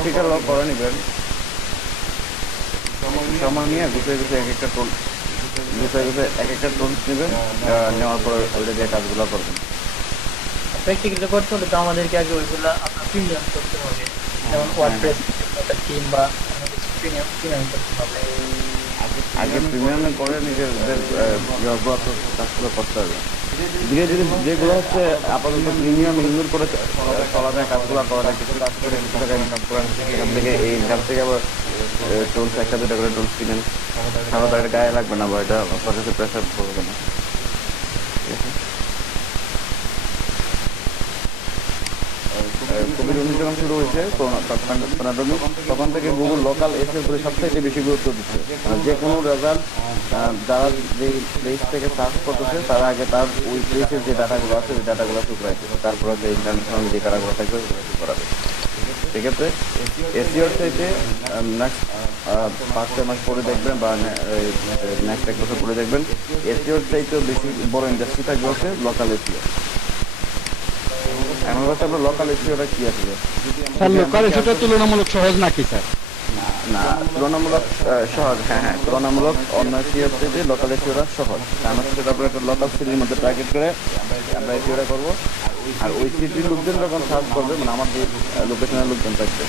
Speaker lock করে নেবেন, সময় নিয়ে গুছিয়ে গুছিয়ে এক একটা টোল গুছিয়ে গুছিয়ে এক একটা টোল নেবেন, নেওয়ার পর ওইটা দিয়ে কাজগুলো করবেন। প্র্যাকটিক্যালি করতে হলে তো আমাদেরকে আগে ওইগুলো আপনার প্রিমিয়াম করতে হবে, যেমন ওয়ার্ডপ্রেস একটা থিম বা অন্য কিছু প্রিমিয়াম প্রিমিয়াম করতে হবে। আগে প্রিমিয়ামে করে নিজেদের কাজগুলো করতে হবে। ধীরে ধীরে যেগুলো হচ্ছে আপাতত প্রিমিয়াম ইউজ করে চলা যায়, কাজগুলো করা যায়, কিছু কাজ করে কিছু টাকা ইনকাম করেন, সেখান থেকে এই ইনকাম থেকে আবার টুলস একটা দুটা করে টুলস কিনেন, তাহলে তো এটা গায়ে লাগবে না বা এটা আপনার কাছে প্রেশার পড়বে না। ঠিক আছে, কোভিড-19 যখন শুরু হয়েছে প্যান্ডেমিক, তখন থেকে গুগল লোকাল এসএস করে সবথেকে বেশি গুরুত্ব দিচ্ছে। যে কোনো রেজাল্ট যারা যে প্লেস থেকে সার্চ করতেছে তারা আগে তার ওই প্লেসের যে ডাটাগুলো আছে ওই ডাটাগুলো শুকরাইছে, তারপরে যে ইন্টারন্যাশনাল যে ডাটাগুলো থাকবে ওগুলো শুরু করাবে। সেক্ষেত্রে এসিওর চাইতে নেক্সট 5-6 মাস পরে দেখবেন বা নেক্সট 1 বছর পরে দেখবেন এসিওর চাইতেও বেশি বড় ইন্ডাস্ট্রি থাকবে হচ্ছে লোকাল এসিও। আমার কাছে আপনার লোকাল এসিওটা কি আসলে স্যার? লোকাল এসিওটা তুলনামূলক সহজ নাকি স্যার? না, তুলনামূলক সহজ। হ্যাঁ, তুলনামূলক অন্য এসিওর থেকে লোকাল এসিওটা সহজ। কারণ হচ্ছে তারপরে একটা লোকাল সিটির মধ্যে টার্গেট করে আমরা এসিওটা করবো, আর ওই সিটির লোকজন যখন সার্চ করবে, মানে আমার যে লোকেশনের লোকজন থাকবে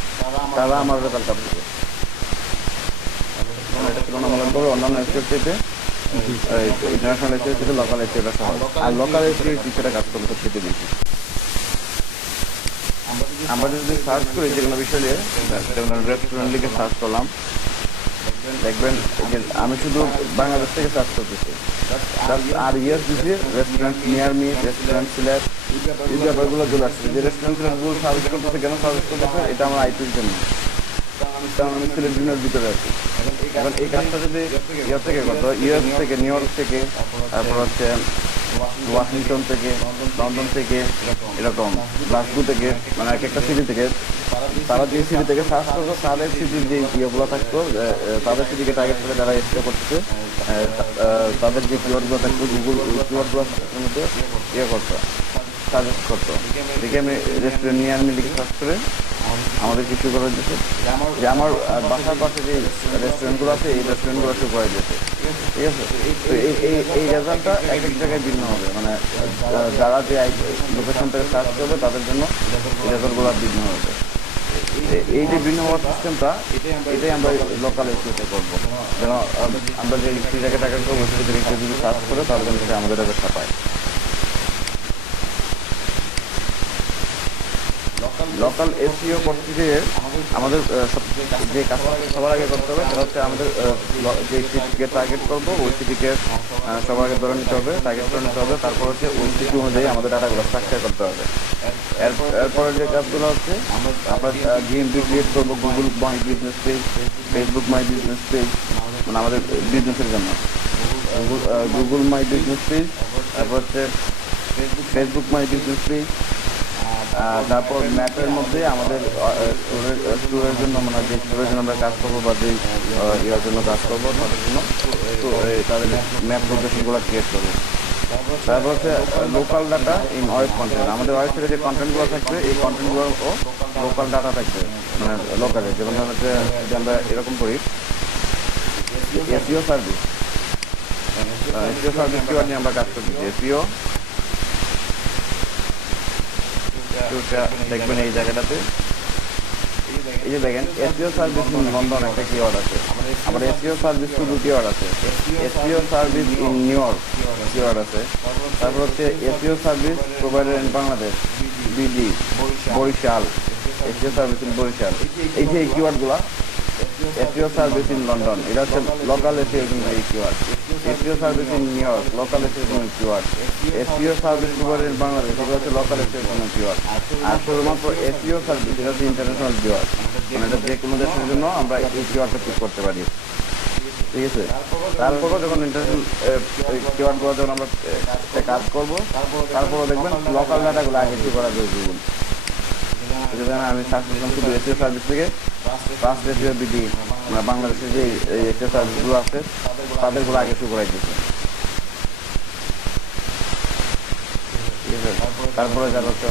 তারা আমার রেজাল্ট পাবে। এটা তুলনামূলকভাবে অন্যান্য এসিওর থেকে ইন্টারন্যাশনাল এসিওর থেকে লোকাল এসিওটা সহজ, আর লোকাল এসিওর কিছুটা কাজ করবে সবচেয়ে বেশি। আমরা যদি সার্চ করি যে কোনো বিষয় নিয়ে, যেমন রেস্টুরেন্ট লিখে সার্চ করলাম, দেখবেন যে আমি শুধু বাংলাদেশ থেকে সার্চ করতেছি, আর ইয়ার দিচ্ছি restaurant near me, restaurant Sylhet, এই ব্যাপারগুলো চলে আসছে। যে রেস্টুরেন্ট সিলেটগুলো সার্ভিস করতেছে, কেন সার্ভিস করতেছে, এটা আমার আইপির জন্য, কারণ আমি সিলেট দিনের ভিতরে আছি। এখন এই কাজটা যদি ইয়ার থেকে করতো, ইউএস থেকে, নিউ ইয়র্ক থেকে, তারপর হচ্ছে ওয়াশিংটন থেকে, লন্ডন থেকে, এরকম গ্লাসগো থেকে, মানে এক একটা সিটি থেকে, তারা যে সিটি থেকে সার্চ করতো তাদের সিটির যে ইয়েগুলো থাকতো, তাদের সিটিকে টার্গেট করে যারা এক্সপ্লোর করতেছে, তাদের যে কিওয়ার্ডগুলো থাকতো গুগল ওই কিওয়ার্ডগুলোর মধ্যে ইয়ে করতো, সাজেস্ট করতো। দেখে আমি রেস্টুরেন্ট নিয়ে আমি লিখে সার্চ করে আমাদের কিছু করে দিচ্ছে যে আমার বাসার পাশে যে রেস্টুরেন্টগুলো আছে এই রেস্টুরেন্টগুলো শুরু করে দিয়েছে। ঠিক আছে, তো এই রেজাল্টটা এক এক জায়গায় ভিন্ন হবে, মানে যারা যে লোকেশন থেকে সার্চ করবে তাদের জন্য রেজাল্টগুলো ভিন্ন হবে। এই যে ভিন্ন হওয়ার সিস্টেমটা, এটাই আমরা লোকাল এসিওতে করবো, যেন আমরা যে জায়গায় টাকা করবো সেটা যদি সার্চ করে তাহলে যেন আমাদের রেজাল্টটা পায়। লোকাল এসইও করতে গিয়ে আমাদের যে কাজটা সবার আগে করতে হবে সেটা হচ্ছে আমাদের যে সিটিকে টার্গেট করবো ওই সিটিকে সবার আগে ধরে নিতে হবে, টার্গেট করে নিতে হবে। তারপর হচ্ছে ওই সিটি অনুযায়ী আমাদের ডাটাগুলো স্ট্রাকচার করতে হবে। এরপরে যে কাজগুলো হচ্ছে আমরা জিএমপি ক্রিয়েট করবো, Google my business page, Facebook my business page, মানে আমাদের বিজনেসের জন্য গুগল মাই বিজনেস পেজ, তারপর হচ্ছে ফেসবুক মাই বিজনেস পেজ, তারপর ম্যাপের মধ্যে আমাদের স্টোরের জন্য, মানে যে স্টোরের জন্য আমরা কাজ করবো বা যে ইয়ার জন্য কাজ করবো তাদের জন্য তো তাদের ম্যাপ লোকেশনগুলো ক্রিয়েট করবো। তারপর হচ্ছে local data in web content, আমাদের ওয়েবসাইটে যে কন্টেন্টগুলো থাকবে এই কন্টেন্টগুলো লোকাল ডাটা থাকবে, মানে লোকালে। যেমন হচ্ছে যে আমরা এরকম করি SEO service, SEO service keyword নিয়ে আমরা কাজ করছি। এসইও দেখবেন এই জায়গাটাতে, এই যে দেখেন এসইও সার্ভিস ইন লন্ডন একটা কিওয়ার্ড আছে, আবার এসইও সার্ভিস শুধু কিওয়ার্ড আছে, SEO service in New York keyword আছে, তারপর হচ্ছে SEO service provider in Bangladesh BD Barishal, SEO service in Barishal. এই যে কিওয়ার্ডগুলা এসইও সার্ভিস ইন লন্ডন, এটা হচ্ছে লোকাল এসইও জন্য এই keyword. SEO service in New York local SEO জন্য keyword. SEO service provider in Bangladesh এটা হচ্ছে লোকাল এসইও জন্য কিওয়ার্ড। আর শুধুমাত্র এসইও সার্ভিস এটা হচ্ছে ইন্টারন্যাশনাল কিওয়ার্ড, মানে এটা যে কোনো দেশের জন্য আমরা এই কিওয়ার্ডটা পিক করতে পারি। ঠিক আছে, তারপরও যখন ইন্টারন্যাশনাল কিওয়ার্ডগুলো যখন আমরা কাজ করবো, তারপরও দেখবেন লোকাল ডাটাগুলো আগে কি করা যায় গুগল। আমি সার্চ করলাম শুধু এসইও সার্ভিস থেকে ফার্স্ট এসইও বিডি, আমরা বাংলাদেশের যে এসইও সার্ভিসগুলো আছে তাদেরগুলো আগে শুরু করাই দিচ্ছি। ঠিক আছে, তারপরে যারা হচ্ছে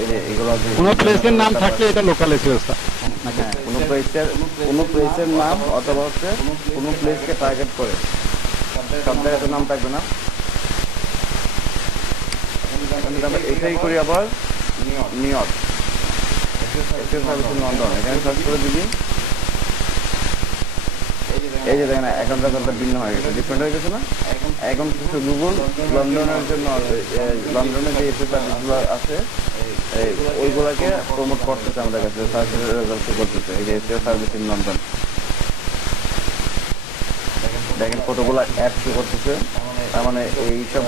এই যে এগুলো কোনো প্লেসের নাম থাকলে এটা লোকাল এসইও। হ্যাঁ, কোনো প্লেসের নাম অথবা হচ্ছে কোনো প্লেসকে টার্গেট করে সব জায়গাতে নাম থাকবে না। এখন যদি আমরা এটাই করি আবার new York SEO service in London, এখানে সার্চ করে দিবি। এই যে দেখেন এখন ব্যাপারটা ভিন্ন হয়ে গেছে, ডিফারেন্ট হয়ে গেছে না। এখন কিছু গুগল লন্ডনের জন্য লন্ডনে যে এসিও সার্ভিসগুলো আছে ওইগুলাকে প্রমোট করতেছে আমাদের কাছে, সার্চের রেজাল্ট করতেছে। এই যে এসিও সার্ভিস ইন লন্ডন দেখেন কতগুলো অ্যাড শো করতেছে। তার মানে এইসব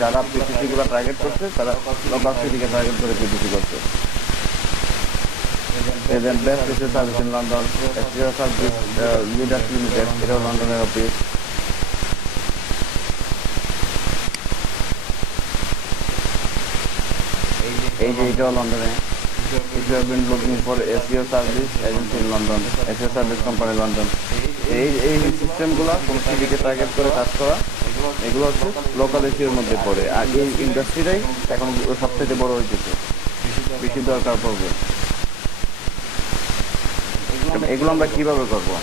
যারা পিপিসি গুলো টার্গেট করছে তারা লোকাল সিটিকে টার্গেট করে পিপিসি করছে। Best SEO service in London, SEO service leaders limited, এটাও লন্ডনের অফিস। এই যে এটাও লন্ডনে। If you have been looking for SEO service agency in London, SEO service company London, এই সিস্টেমগুলো কোন সিটিকে টার্গেট করে কাজ করা, এগুলো হচ্ছে লোকাল এসিওর মধ্যে পড়ে। আর এই ইন্ডাস্ট্রিটাই এখন সবথেকে বড় হয়েছে, বেশি দরকার পড়বে। এগুলো আমরা কিভাবে করবো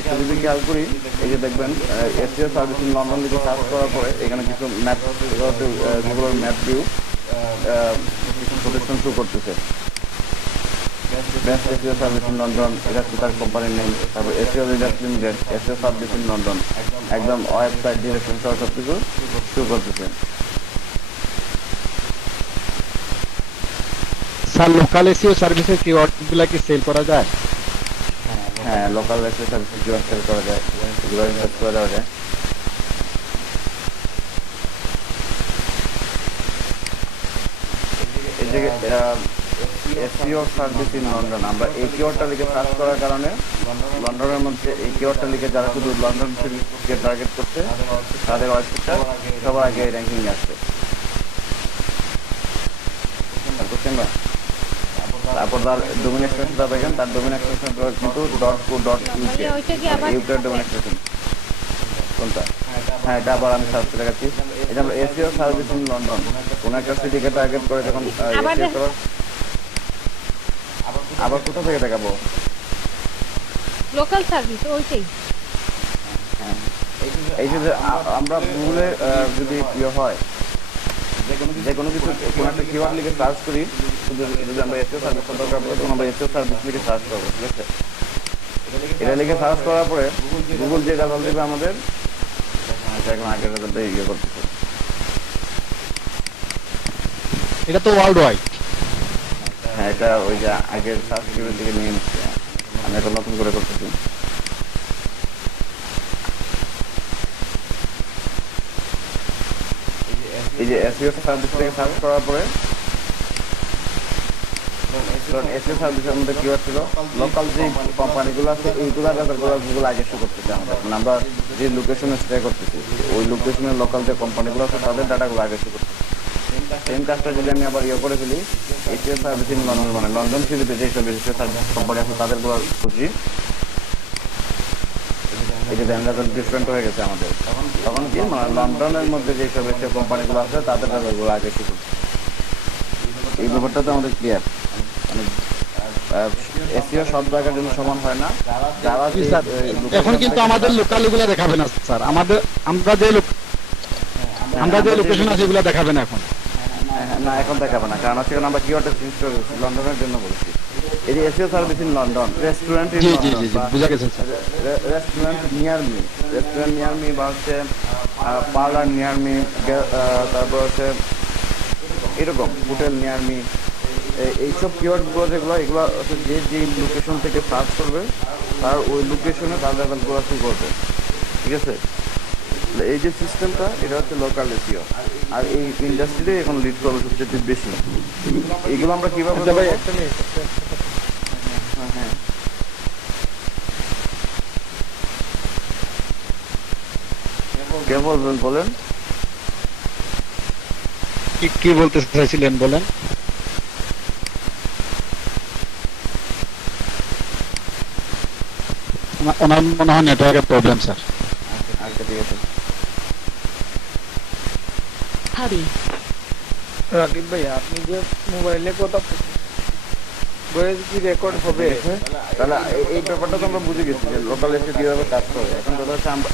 একটু যদি খেয়াল করি, এই যে দেখবেন এসিও সার্ভিস ইন লন্ডন লিখে সার্চ করার পরে এখানে কিছু ম্যাপ, গুগলের ম্যাপ ভিউ প্রোটেকশন শো করতেছে। Best SEO service in London, এটা হচ্ছে তার কোম্পানির নেম। তারপর SEO leaders limited, SEO service in London, একদম ওয়েবসাইট ডিরেকশন সহ সব কিছু শো করতেছে। স্যার লোকাল এসিও সার্ভিসের কিওয়ার্ডগুলো কি সেল করা যায়? হ্যাঁ, লোকাল এসিও সার্ভিস কিভাবে সেল করা যায়, কিভাবে সার্চ করা যাওয়া যায়। এই যে এসইও সার্ভিস ইন লন্ডন, আমরা এই কিওয়ার্ডটা লিখে সার্চ করার কারণে লন্ডনের মধ্যে এই কিওয়ার্ডটা লিখে যারা শুধু লন্ডন সিটিকে টার্গেট করছে তাদের ওয়েবসাইটটা সবার আগে র্যাঙ্কিং আসছে। বুঝছেন না? তারপর তার ডোমেইন এক্সটেনশনটা দেখেন, তার ডোমেইন এক্সটেনশনটা কিন্তু .co.uk ইউকে ডোমেইন এক্সটেনশন কোনটা? হ্যাঁ, এটা আবার আমি সার্চ করে দেখাচ্ছি। এটা আমরা এসইও সার্ভিস ইন লন্ডন, কোন একটা সিটিকে টার্গেট করে যখন আবার কোথা থেকে দেখাবো? লোকাল সার্ভিস ওইটাই। হ্যাঁ, এই যে আমরা গুগলে যদি ইয়ে হয় যে কোনো কিছু কোনো একটা কিওয়ার্ড লিখে সার্চ করি, শুধু যদি আমরা এসইও সার্ভিস দরকার পড়ে তখন আমরা এসইও সার্ভিস লিখে সার্চ করবো, ঠিক আছে? এটা লিখে সার্চ করার পরে গুগল যে রেজাল্ট দেবে আমাদের, এখন আগের রেজাল্টটা ইয়ে করতেছে। এটা তো ওয়ার্ল্ড ওয়াইড। হ্যাঁ, এটা ওই যে আগের সার্চ কিওয়ার্ড থেকে নিয়ে নিচ্ছে, আমি এখন নতুন করে করতেছি। এই যে এসইও সার্ভিস থেকে সার্চ করার পরে এসইও সার্ভিসের মধ্যে কিওয়ার্ড ছিল লোকাল যে কোম্পানিগুলো আছে এইগুলা রেজাল্টগুলো গুগল আগে শো করতেছে আমাদের। আমরা যে লোকেশনে স্টে করতেছি ওই লোকেশনের লোকাল যে কোম্পানিগুলো আছে তাদের ডাটাগুলো আগে শো করতেছে। সেম কাজটা যদি আমি আবার ইয়ে করে ফেলি, এসইও সার্ভিস ইন লন্ডন মানে লন্ডন সিটিতে যেসব এসইও সার্ভিস কোম্পানি আছে তাদেরগুলো খুঁজি, এই যে রেজাল্ট ডিফারেন্ট হয়ে গেছে আমাদের। তখন কি মানে লন্ডনের মধ্যে যেসব এসইও কোম্পানিগুলো আছে তাদের রেজাল্টগুলো আগে শো করছে। এই ব্যাপারটা তো আমাদের ক্লিয়ার। মানে এসইও সব জায়গার জন্য সমান হয় না। যারা এখন কিন্তু আমাদের লোকাল এগুলো দেখাবে না স্যার, আমরা যে লোকেশন আছে এগুলো দেখাবে না এখন। না, এখন দেখাবে না, কারণ হচ্ছে আমরা কিওয়ার্ডটা চেঞ্জ করে দিচ্ছি, লন্ডনের জন্য বলছি। এই যে SEO service in London, restaurant in London, বুঝা গেছে স্যার। রেস্টুরেন্ট নিয়ার মি বা হচ্ছে পার্লার নিয়ার মি, তারপর হচ্ছে এরকম হোটেল নিয়ার মি, এইসব কিওয়ার্ডগুলো যেগুলো এগুলো হচ্ছে যে লোকেশন থেকে সার্চ করবে তার ওই লোকেশনে তার রেজাল্টগুলো শো করবে, ঠিক আছে? এই যে সিস্টেমটা এটা হচ্ছে লোকাল এসইও, আর এই ইন্ডাস্ট্রিতে এখন লিড করবে সবচেয়ে বেশি। এগুলো আমরা কিভাবে হ্যাঁ কে বলবেন বলেন? কি বলতে চাইছিলেন বলেন? ওনার মনে হয় নেটওয়ার্কের প্রবলেম স্যার। আচ্ছা, ঠিক আছে। রাকিব ভাই, আপনি যে মোবাইলে কথা ভয়েস কি রেকর্ড হবে? ঠিক আছে? তাহলে এই ব্যাপারটা তো আমরা বুঝে গেছি যে লোকাল এসে কিভাবে কাজ করে। এখন কথা হচ্ছে আমরা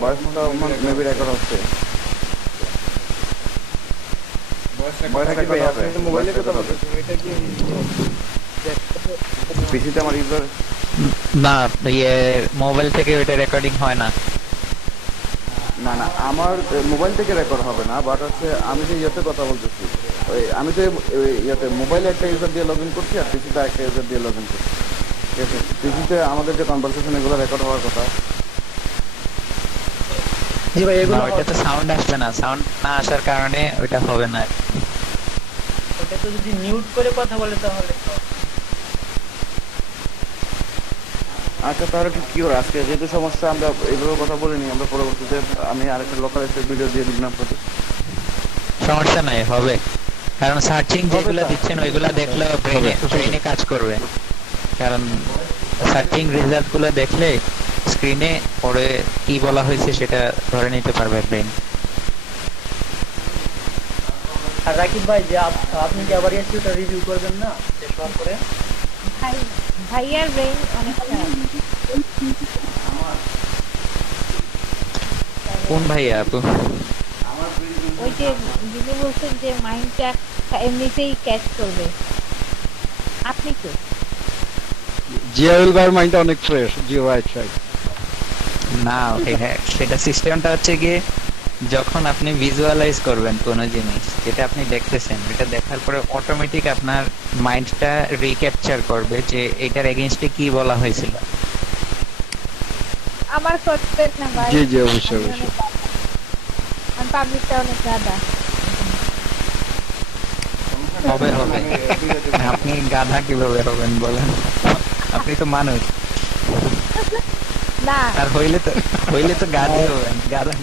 ভয়েসটা মেবি রেকর্ড হচ্ছে। ভয়েস রেকর্ড হবে, মোবাইলে ভয়েস কথা রেকর্ড হবে। বলতেছেন, এটা কি পিসিতে আমার ইউজার না, ইয়ে মোবাইল থেকে ওইটা রেকর্ডিং হয় না। না না আমার মোবাইল থেকে রেকর্ড হবে না, বাট হচ্ছে আমি যে ইয়েতে কথা বলতেছি, ওই আমি তো ইয়েতে মোবাইলে একটা ইউজার দিয়ে লগ ইন করছি আর পিসিতে একটা ইউজার দিয়ে লগ ইন করছি। ঠিক আছে, পিসিতে আমাদের যে কনভারসেশন এগুলো রেকর্ড হওয়ার কথা। জি ভাই না, এগুলো ওইটা তো সাউন্ড আসবে না, সাউন্ড না আসার কারণে ওইটা হবে না। ওটা তো যদি মিউট করে কথা বলে তাহলে তো আচ্ছা তাহলে কি করে আজকে যেহেতু সমস্যা আমরা এইভাবে কথা বলিনি, আমরা পরবর্তীতে আমি আরেকটা লোকাল এসে ভিডিও দিয়ে দিলাম প্রতি। সমস্যা নাই, হবে। কারণ সার্চিং যেগুলো দিচ্ছেন ওইগুলা দেখলে ব্রেইনে কাজ করবে। কারণ সার্চিং রেজাল্ট গুলো দেখলে স্ক্রিনে পরে কি বলা হয়েছে সেটা ধরে নিতে পারবে ব্রেইন। আর রাকিব ভাই যে আপনি কি আবার এসিওটা রিভিউ করবেন না শেষ হওয়ার পরে? ভাইয়ার ব্রেইন অনেক খারাপ। কোন ভাইয়া আপু? ওই যে যিনি বলছেন যে মাইন্ডটা এমনিতেই ক্যাচ করবে, আপনি তো জিওএল ভাইয়ের মাইন্ডটা অনেক ফ্রেশ। Jio right right. না, সেটা সিস্টেমটা হচ্ছে গিয়ে যখন আপনি ভিজুয়ালাইজ করবেন কোনো জিনিস যেটা আপনি দেখতেছেন, এটা দেখার পরে অটোমেটিক আপনার মাইন্ডটা রিক্যাপচার করবে যে এটার এগেইনস্টে কি বলা হয়েছিল। আমার করতেন না ভাই। জি জি অবশ্যই অবশ্যই। আমি পাবলিকটা অনেক গাদা। হবে হবে। আপনি গাধা কিভাবে হবেন বলেন? আপনি তো মানুষ। না আর হইলে তো গাধি হবেন।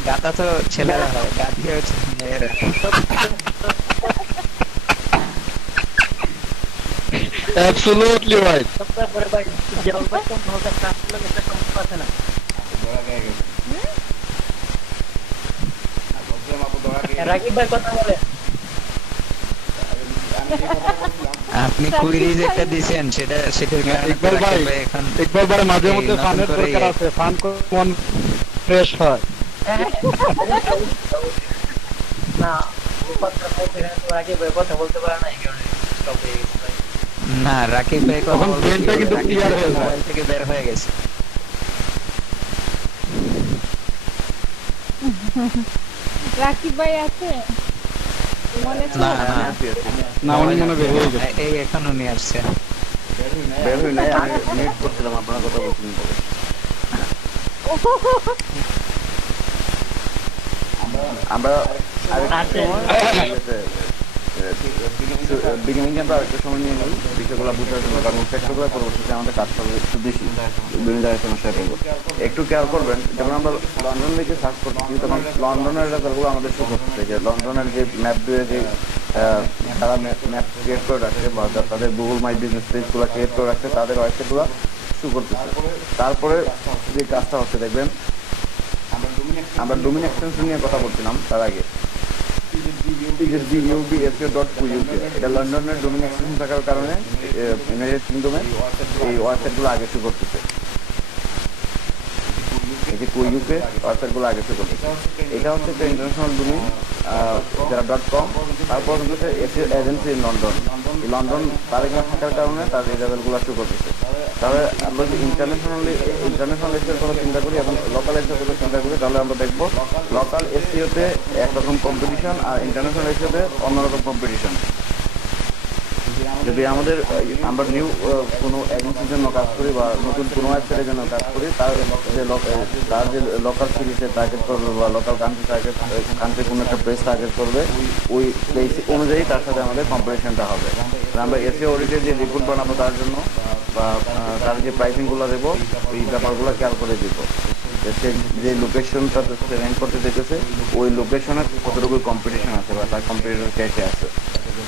গাধা তো ছেলেরা হয়, গাধি হচ্ছে মেয়েরা। Absolutely right. তারপরে ভাই যেমন ভাই কোন নটা কাজ করলে একটা সমস্যা আছে না? রাকিব ভাই কথা বলে আপনি কুইরিজ একটা দিবেন, সেটার কারণে ইকবাল ভাই, এখন ইকবাল ভাই মাঝে এই মধ্যে নতুন ফানের করে দরকার আছে। ফান করে মন ফ্রেশ হয়। না কথা বলতে গেলে তো রাকিব ভাই কথা বলতে পারে না, এই কারণে স্টপ হয়ে গেছে ভাই। না, রাকিব ভাই কথা তখন বলতে ব্রেনটা কিন্তু রাকিব ক্লিয়ার ভাই হয়ে যায়। মোবাইল থেকে বের হয়ে গেছে। রাকিব ভাই আছে মনে তো না না, না উনি মনে বের হয়ে গেছে। এই এখন উনি আসছে। বের হই নাই, আমি নেট করছিলাম আপনার কথা বলছিলেন বলে। আমরা আরেকটা বিগিনিং কিন্তু আরেকটা সময় নিয়ে নিই বিষয়গুলো বুঝার জন্য, কারণ ফ্যাক্টরগুলো পরবর্তীতে আমাদের কাজ করবে একটু বেশি, বিভিন্ন জায়গায় সমস্যা করবো। একটু খেয়াল করবেন, যেমন আমরা লন্ডন লিখে সার্চ করতেছি তখন লন্ডনের রেজাল্টগুলো আমাদের শো করতেছে যে লন্ডনের যে ম্যাপ দিয়ে যে তারা ম্যাপ ক্রিয়েট করে রাখছে বা তাদের গুগল মাই বিজনেস পেজগুলো ক্রিয়েট করে রাখছে, তাদের ওয়েবসাইটগুলো শো করতেছে। তারপরে যে কাজটা হচ্ছে দেখবেন, আমরা ডোমেইন এক্সটেনশন নিয়ে কথা বলছিলাম তার আগে। এটা লন্ডনের ডোমেইন এক্সটেনশন থাকার কারণে ইউনাইটেড কিংডমে এই ওয়েবসাইটগুলো আগে শো করতেছে। এই যে কুইউকে ওয়েবসাইটগুলো আগে শো করতেছে। এটা হচ্ছে একটা ইন্টারন্যাশনাল ডোমেইন, যারা .com। তারপর হচ্ছে এজেন্সি ইন লন্ডন। এই লন্ডন তার এখানে থাকার কারণে তার এই লেভেলগুলো শো করতেছে। তাহলে আমরা যদি ইন্টারন্যাশনাল এসিওর কথা চিন্তা করি এবং লোকাল এসিওর কথা চিন্তা করি, তাহলে আমরা দেখবো লোকাল এসিওতে একরকম কম্পিটিশন আর ইন্টারন্যাশনাল এসিওতে অন্যরকম কম্পিটিশন। যদি আমরা নিউ কোনো এজেন্সির জন্য কাজ করি বা নতুন কোনো ওয়েবসাইটের জন্য কাজ করি, তার যে লোকাল সিরিজে টার্গেট করবে বা লোকাল কান্ট্রি কোনো একটা প্লেস টার্গেট করবে, ওই প্লেস অনুযায়ী তার সাথে আমাদের কম্পিটিশনটা হবে। আমরা এসিও অডিটের যে রিপোর্ট বানাবো তার জন্য বা তার যে প্রাইসিংগুলো দেবো, ওই ব্যাপারগুলো খেয়াল করে দিব সে যে লোকেশনটা র্যাঙ্ক করতে দেখেছে ওই লোকেশনে কতটুকু কম্পিটিশন আছে বা তার কম্পিটিটর কে কে আছে,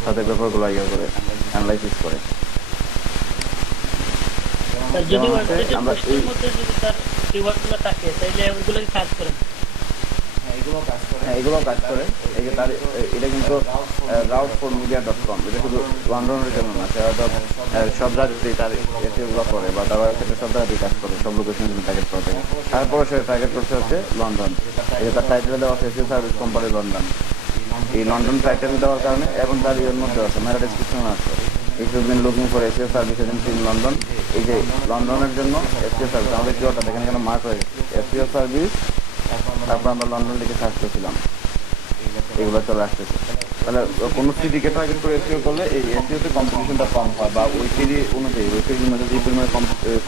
তাদের ব্যাপারগুলো ইয়ে করে অ্যানালাইসিস করে। যদি ওয়েবসাইটের পোস্টের মধ্যে যদি তার কিওয়ার্ডগুলো থাকে তাহলে ওইগুলো সার্চ করেন। হ্যাঁ, এগুলো কাজ করে। এই যে তার এটা কিন্তু route4media.com, এটা শুধু লন্ডনের জন্য না, সে হয়তো সব জায়গাতেই তার এসিও করে বা তার ওয়েবসাইটে সব জায়গাতেই কাজ করে, সব লোকেশন টার্গেট করে থাকে। তারপরে সে টার্গেট করছে হচ্ছে লন্ডন। এই যে তার টাইটেলে দেওয়া আছে এসিও সার্ভিস কোম্পানি লন্ডন। এই লন্ডন টাইটেল দেওয়ার কারণে এবং তার এর মধ্যে আছে মেটা ডেসক্রিপশন আছে, if you've been looking for SEO service agency in London, এই যে লন্ডনের জন্য SEO সার্ভিস, আমাদের কিওয়ার্ডটা দেখেন এখানে মার্ক হয়ে গেছে SEO সার্ভিস, তারপর আমরা লন্ডন লিখে সার্চ করেছিলাম, এগুলো চলে আসতেছে। তাহলে কোনো সিটিকে টার্গেট করে এসইও করলে এই এসইওতে কম্পিটিশনটা কম হয়, বা ওই সিটি অনুযায়ী ওই সিটির মধ্যে যে পরিমাণে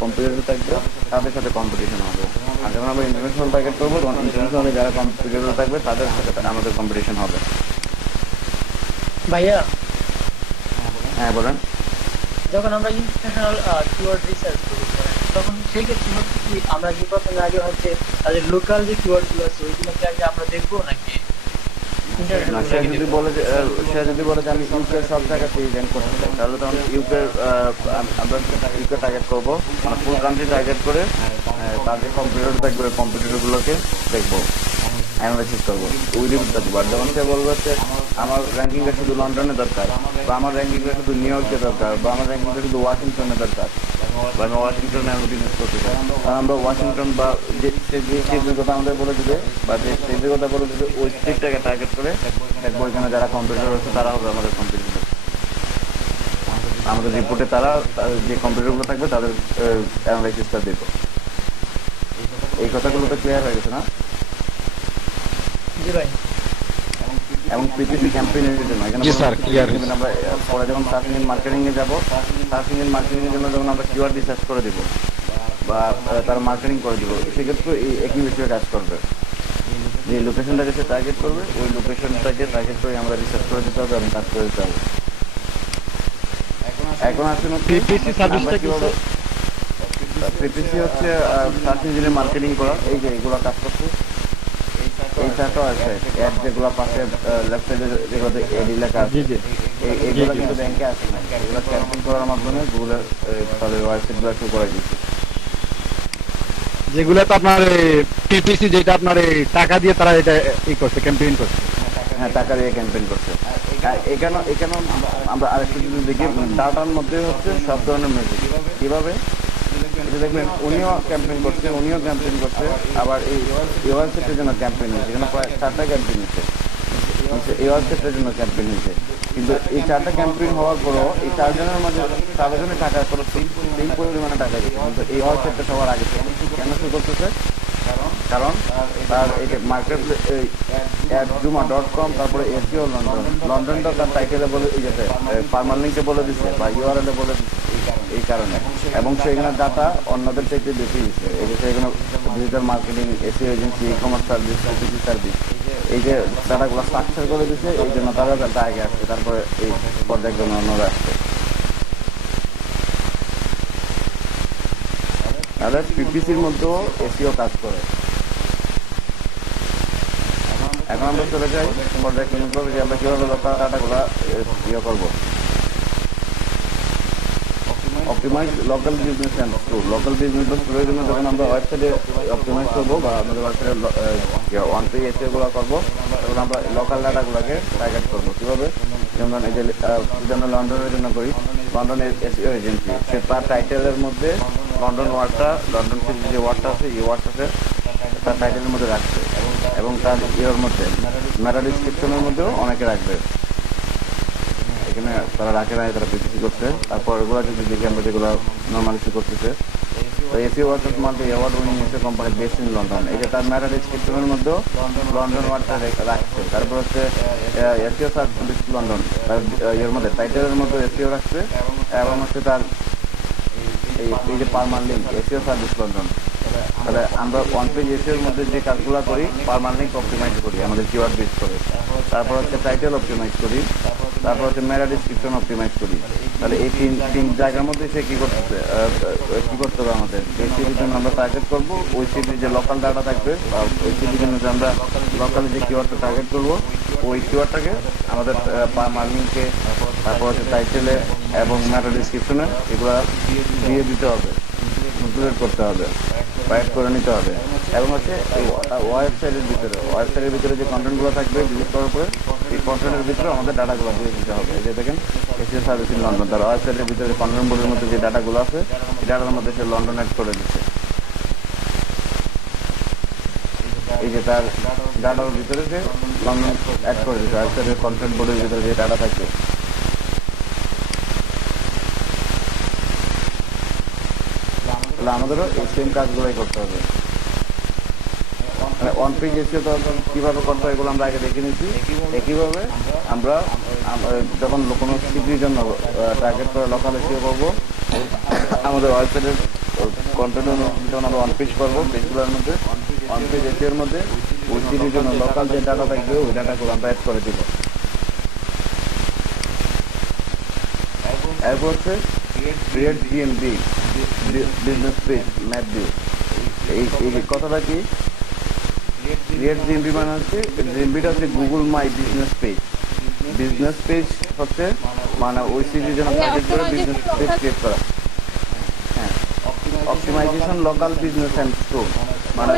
কম্পিটিটর থাকবে তাদের সাথে কম্পিটিশন হবে। আর যখন আমরা ইন্টারন্যাশনাল টার্গেট করবো তখন ইন্টারন্যাশনালে যারা কম্পিটিটর থাকবে তাদের সাথে আমাদের কম্পিটিশন হবে। ভাইয়া, হ্যাঁ বলেন। যখন আমরা ইন্টারন্যাশনাল কিওয়ার্ড রিসার্চ করি তখন সেই ক্ষেত্রে হচ্ছে কি আমরা যে প্রথমে আগে হচ্ছে তাদের লোকাল যে কিওয়ার্ড গুলো আছে ওইগুলোকে আগে আমরা দেখবো নাকি না, সে যদি বলে যে আমি ইউকে সব জায়গাতে র্যাঙ্ক করতে চাই, তাহলে তখন আমরা ইউকে টার্গেট করবো, মানে ফুল কান্ট্রি টার্গেট করে তার যে কম্পিউটার থাকবে কম্পিউটার গুলোকে দেখবো, অ্যানালাইসিস করবো, ওই রিপোর্ট থাকবো। আর যখন সে বলবে হচ্ছে আমার র্যাঙ্কিংটা শুধু লন্ডনে দরকার, বা আমার র্যাঙ্কিংটা শুধু নিউ ইয়র্কে দরকার, বা আমার র্যাঙ্কিংটা শুধু ওয়াশিংটনে দরকার, বা আমি ওয়াশিংটনে আমি বিজনেস করতে চাই, কারণ আমরা ওয়াশিংটন বা যে স্টেটের কথা আমাদের বলে দিবে, বা যে স্টেটের কথা বলে দিবে ওই স্টেটটাকে টার্গেট করে দেখবো এখানে যারা কম্পিউটার হচ্ছে তারা হবে আমাদের কম্পিউটার। আমাদের রিপোর্টে তারা যে কম্পিউটারগুলো থাকবে তাদের অ্যানালাইসিসটা দেখবো। এই কথাগুলো তো ক্লিয়ার হয়ে গেছে না? জি ভাই। এবং পিপিসি ক্যাম্পেইনের জন্য এখানে জি স্যার, ক্লিয়ার। আমরা পরে যখন সার্চ ইঞ্জিন মার্কেটিং এ যাব, সার্চ ইঞ্জিন মার্কেটিং এর জন্য যখন আমরা কিওয়ার্ড রিসার্চ করে দিব বা তার মার্কেটিং করে দিব, সেক্ষেত্রে এই একই বিষয়ে কাজ করবে। যে লোকেশনটাকে সে টার্গেট করবে ওই লোকেশনটাকে টার্গেট করে আমরা রিসার্চ করে দিতে হবে এবং কাজ করে দিতে হবে। এখন আসুন পিপিসি সার্ভিসটা কি? পিপিসি হচ্ছে সার্চ ইঞ্জিনে মার্কেটিং করা। এই যে এগুলো কাজ করছে, এই চারটা আছে অ্যাড যেগুলো পাশে লেফট সাইডে যেগুলোতে এডি লেখা আছে, এইগুলো কিন্তু ব্যাংকে আসে না, এগুলো ক্যাম্পেইন করার মাধ্যমে গুগলের তাদের ওয়েবসাইটগুলো শুরু করে দিচ্ছে। যেগুলো তো আপনার পিপিসি, যেটা আপনার এই টাকা দিয়ে তারা এটা ই করছে, ক্যাম্পেইন করছে। হ্যাঁ, টাকা দিয়ে ক্যাম্পেইন করছে। এখানে আমরা আরেকটু যদি দেখি, ডাটার মধ্যে হচ্ছে সব ধরনের মেসেজ কিভাবে এটা দেখবেন, উনিও ক্যাম্পেইন করছে, আবার এই ওয়েবসাইটের জন্য ক্যাম্পেইন হয়েছে, এখানে প্রায় 4টা ক্যাম্পেইন হয়েছে, এই ওয়েবসাইটের জন্য ক্যাম্পেইন হয়েছে। কিন্তু এই 4টা ক্যাম্পেইন হওয়ার পরও এই 4জনের মধ্যে 4জনের টাকা কোনো সেই পরিমাণে টাকা দিচ্ছে, কিন্তু এই ওয়েবসাইটটা সবার আগে কেন শুরু করতেছে? কারণ তার এই যে মার্কেট adjuma.com, তারপরে এসইও লন্ডনটা তার টাইটেলে বলে দিয়েছে, পারমানেন্টে বলে দিচ্ছে বা ইউআরএল এ বলে দিচ্ছে, এই কারণে। এবং সেখানে ডাটা অন্যদের চাইতে বেশি দিচ্ছে। এই যে সেখানে digital marketing, SEO agency, e commerce service, PPC service, এই যে ডাটাগুলো স্ট্রাকচার করে দিচ্ছে, এই জন্য তারা ডাটা আগে আসছে, তারপরে এই পর্যায়ের জন্য অন্যরা আসছে। তাহলে পিপিসির মধ্যেও এসইও কাজ করে। এখন আমরা চলে যাই পর্যায়ক্রমিক ভাবে যে আমরা কিভাবে লোকাল ডাটাগুলো ইয়ে করবো। Optimize local business and store. Local business স্টোরের জন্য যখন আমরা ওয়েবসাইটে অপটিমাইজ করবো বা আমাদের ওয়েবসাইটে ওয়ান পেজ এসইও গুলো করবো, তখন আমরা লোকাল ডাটাগুলোকে টার্গেট করবো কিভাবে? যেমন এই যে যদি আমরা লন্ডনের জন্য করি, লন্ডনের এসইও এজেন্সি, সে তার টাইটেলের মধ্যে লন্ডন সিটির যে ওয়ার্ডটা আছে এই ওয়ার্ডটাকে তার টাইটেলের মধ্যে রাখছে, এবং তার ইয়ের মধ্যে মেটা ডিসক্রিপশনের মধ্যেও অনেকে রাখবে। এখানে তারা রাখে না, তারা পিপিসি করছে। তারপর এগুলো যদি দেখি আমরা যেগুলো নর্মালিসি করতেছে, তো SEO words multi award winning SEO company based in London, এই যে তার মেটা ডিসক্রিপশনের মধ্যেও লন্ডন ওয়ার্ডটা রাখছে। তারপর হচ্ছে এসইও সার্ভিস লন্ডন, তার ইয়ের মধ্যে টাইটেলের মধ্যে এসইও রাখছে, এবং হচ্ছে তার এই যে পারমানেন্ট এসইও সার্ভিস লন্ডন। তাহলে আমরা ওয়ান পেজ এসইওর মধ্যে যে কাজগুলো করি, পারমানেন্ট অপটিমাইজ করি আমাদের কিওয়ার্ড বেস করে, তারপর হচ্ছে টাইটেল অপটিমাইজ করি, তারপর হচ্ছে মেটা ডিসক্রিপশন অপটিমাইজ করি। তাহলে এই তিন জায়গার মধ্যে সে কি করতে হবে? আমাদের যে সিটির জন্য আমরা টার্গেট করবো, ওই সিটির যে লোকাল ডাটা থাকবে, বা ওই সিটির জন্য যে আমরা লোকালি যে কিওয়ার্ডটা টার্গেট করবো, ওই কিওয়ার্ডটাকে আমাদের পারমানেন্টকে, তারপর হচ্ছে টাইটেলে এবং মেটা ডিসক্রিপশনে এগুলো দিয়ে দিতে হবে, ইনক্লুড করতে হবে। অ্যাড করে নিতে হবে। এবং হচ্ছে এই ওয়েবসাইটের ভিতরে যে কন্টেন্টগুলো থাকবে ভিজিট করার পরে এই কন্টেন্টের ভিতরে আমাদের ডাটাগুলো দিয়ে দিতে হবে। এই যে দেখেন এসিও সার্ভিস ইন লন্ডন, তার ওয়েবসাইটের ভিতরে কন্টেন্ট বোর্ডের মধ্যে যে ডাটাগুলো আছে এই ডাটার মধ্যে সে লন্ডন অ্যাড করে দিচ্ছে। এই যে তার ডাটার ভিতরে যে লন্ডন অ্যাড করে দিচ্ছে, ওয়েবসাইটের কন্টেন্ট বোর্ডের ভিতরে যে ডাটা থাকবে। তাহলে আমাদেরও এই সেম কাজগুলোই করতে হবে। অন পেজ এসিও তো কিভাবে করতে হয় এগুলো আমরা আগে দেখে নিচ্ছি। একইভাবে আমরা যখন কোনো সিটির জন্য টার্গেট করে লোকাল এসিও করবো, আমাদের ওয়েবসাইটের কন্টেন্টের যখন আমরা অন পেজ করবো, পেজগুলোর মধ্যে অন পেজ এসিওর মধ্যে ওই সিটির জন্য লোকাল যে ডাটা থাকবে ওই ডাটাগুলো আমরা অ্যাড করে দিব। এরপর হচ্ছে create GMB business page map view. এই কথাটা কি? ক্রিয়েট জিএমবি মানে হচ্ছে জিএমবিটা হচ্ছে Google my business page. Business page হচ্ছে মানে ওই সিটির জন্য টার্গেট করে বিজনেস পেজ ক্রিয়েট করা। হ্যাঁ, optimization local business and store মানে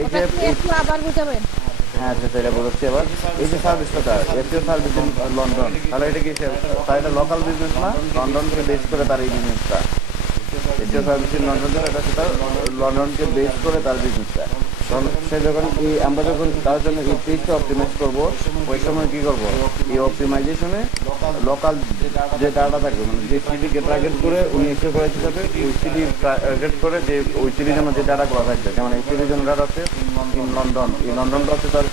এই যে আবার বুঝাবেন। হ্যাঁ আচ্ছা এটা বলছি এবার। এই যে সার্ভিসটা এসিও সার্ভিস ইন লন্ডন, তাহলে এটা কি তার এটা লোকাল বিজনেস না, লন্ডনকে বেস করে তার এই বিজনেসটা। এসিও সার্ভিস ইন লন্ডন এটা হচ্ছে তার লন্ডনকে বেস করে তার বিজনেসটা। সে যখন আমরা যখন তার জন্য এই পেজটা অপটিমাইজ করবো, ওই সময় কি করবো, এই অপটিমাইজেশনে লোকাল যে ডাটা থাকবে মানে যে সিটিকে টার্গেট করে উনি এসিও করেছে যাবে, ওই সিটি টার্গেট করে যে ওই সিটির জন্য যে ডাটাগুলো থাকবে, যেমন এই সিটির জন্য ডাটা আছে ইন লন্ডন, এই লন্ডনটা হচ্ছে তার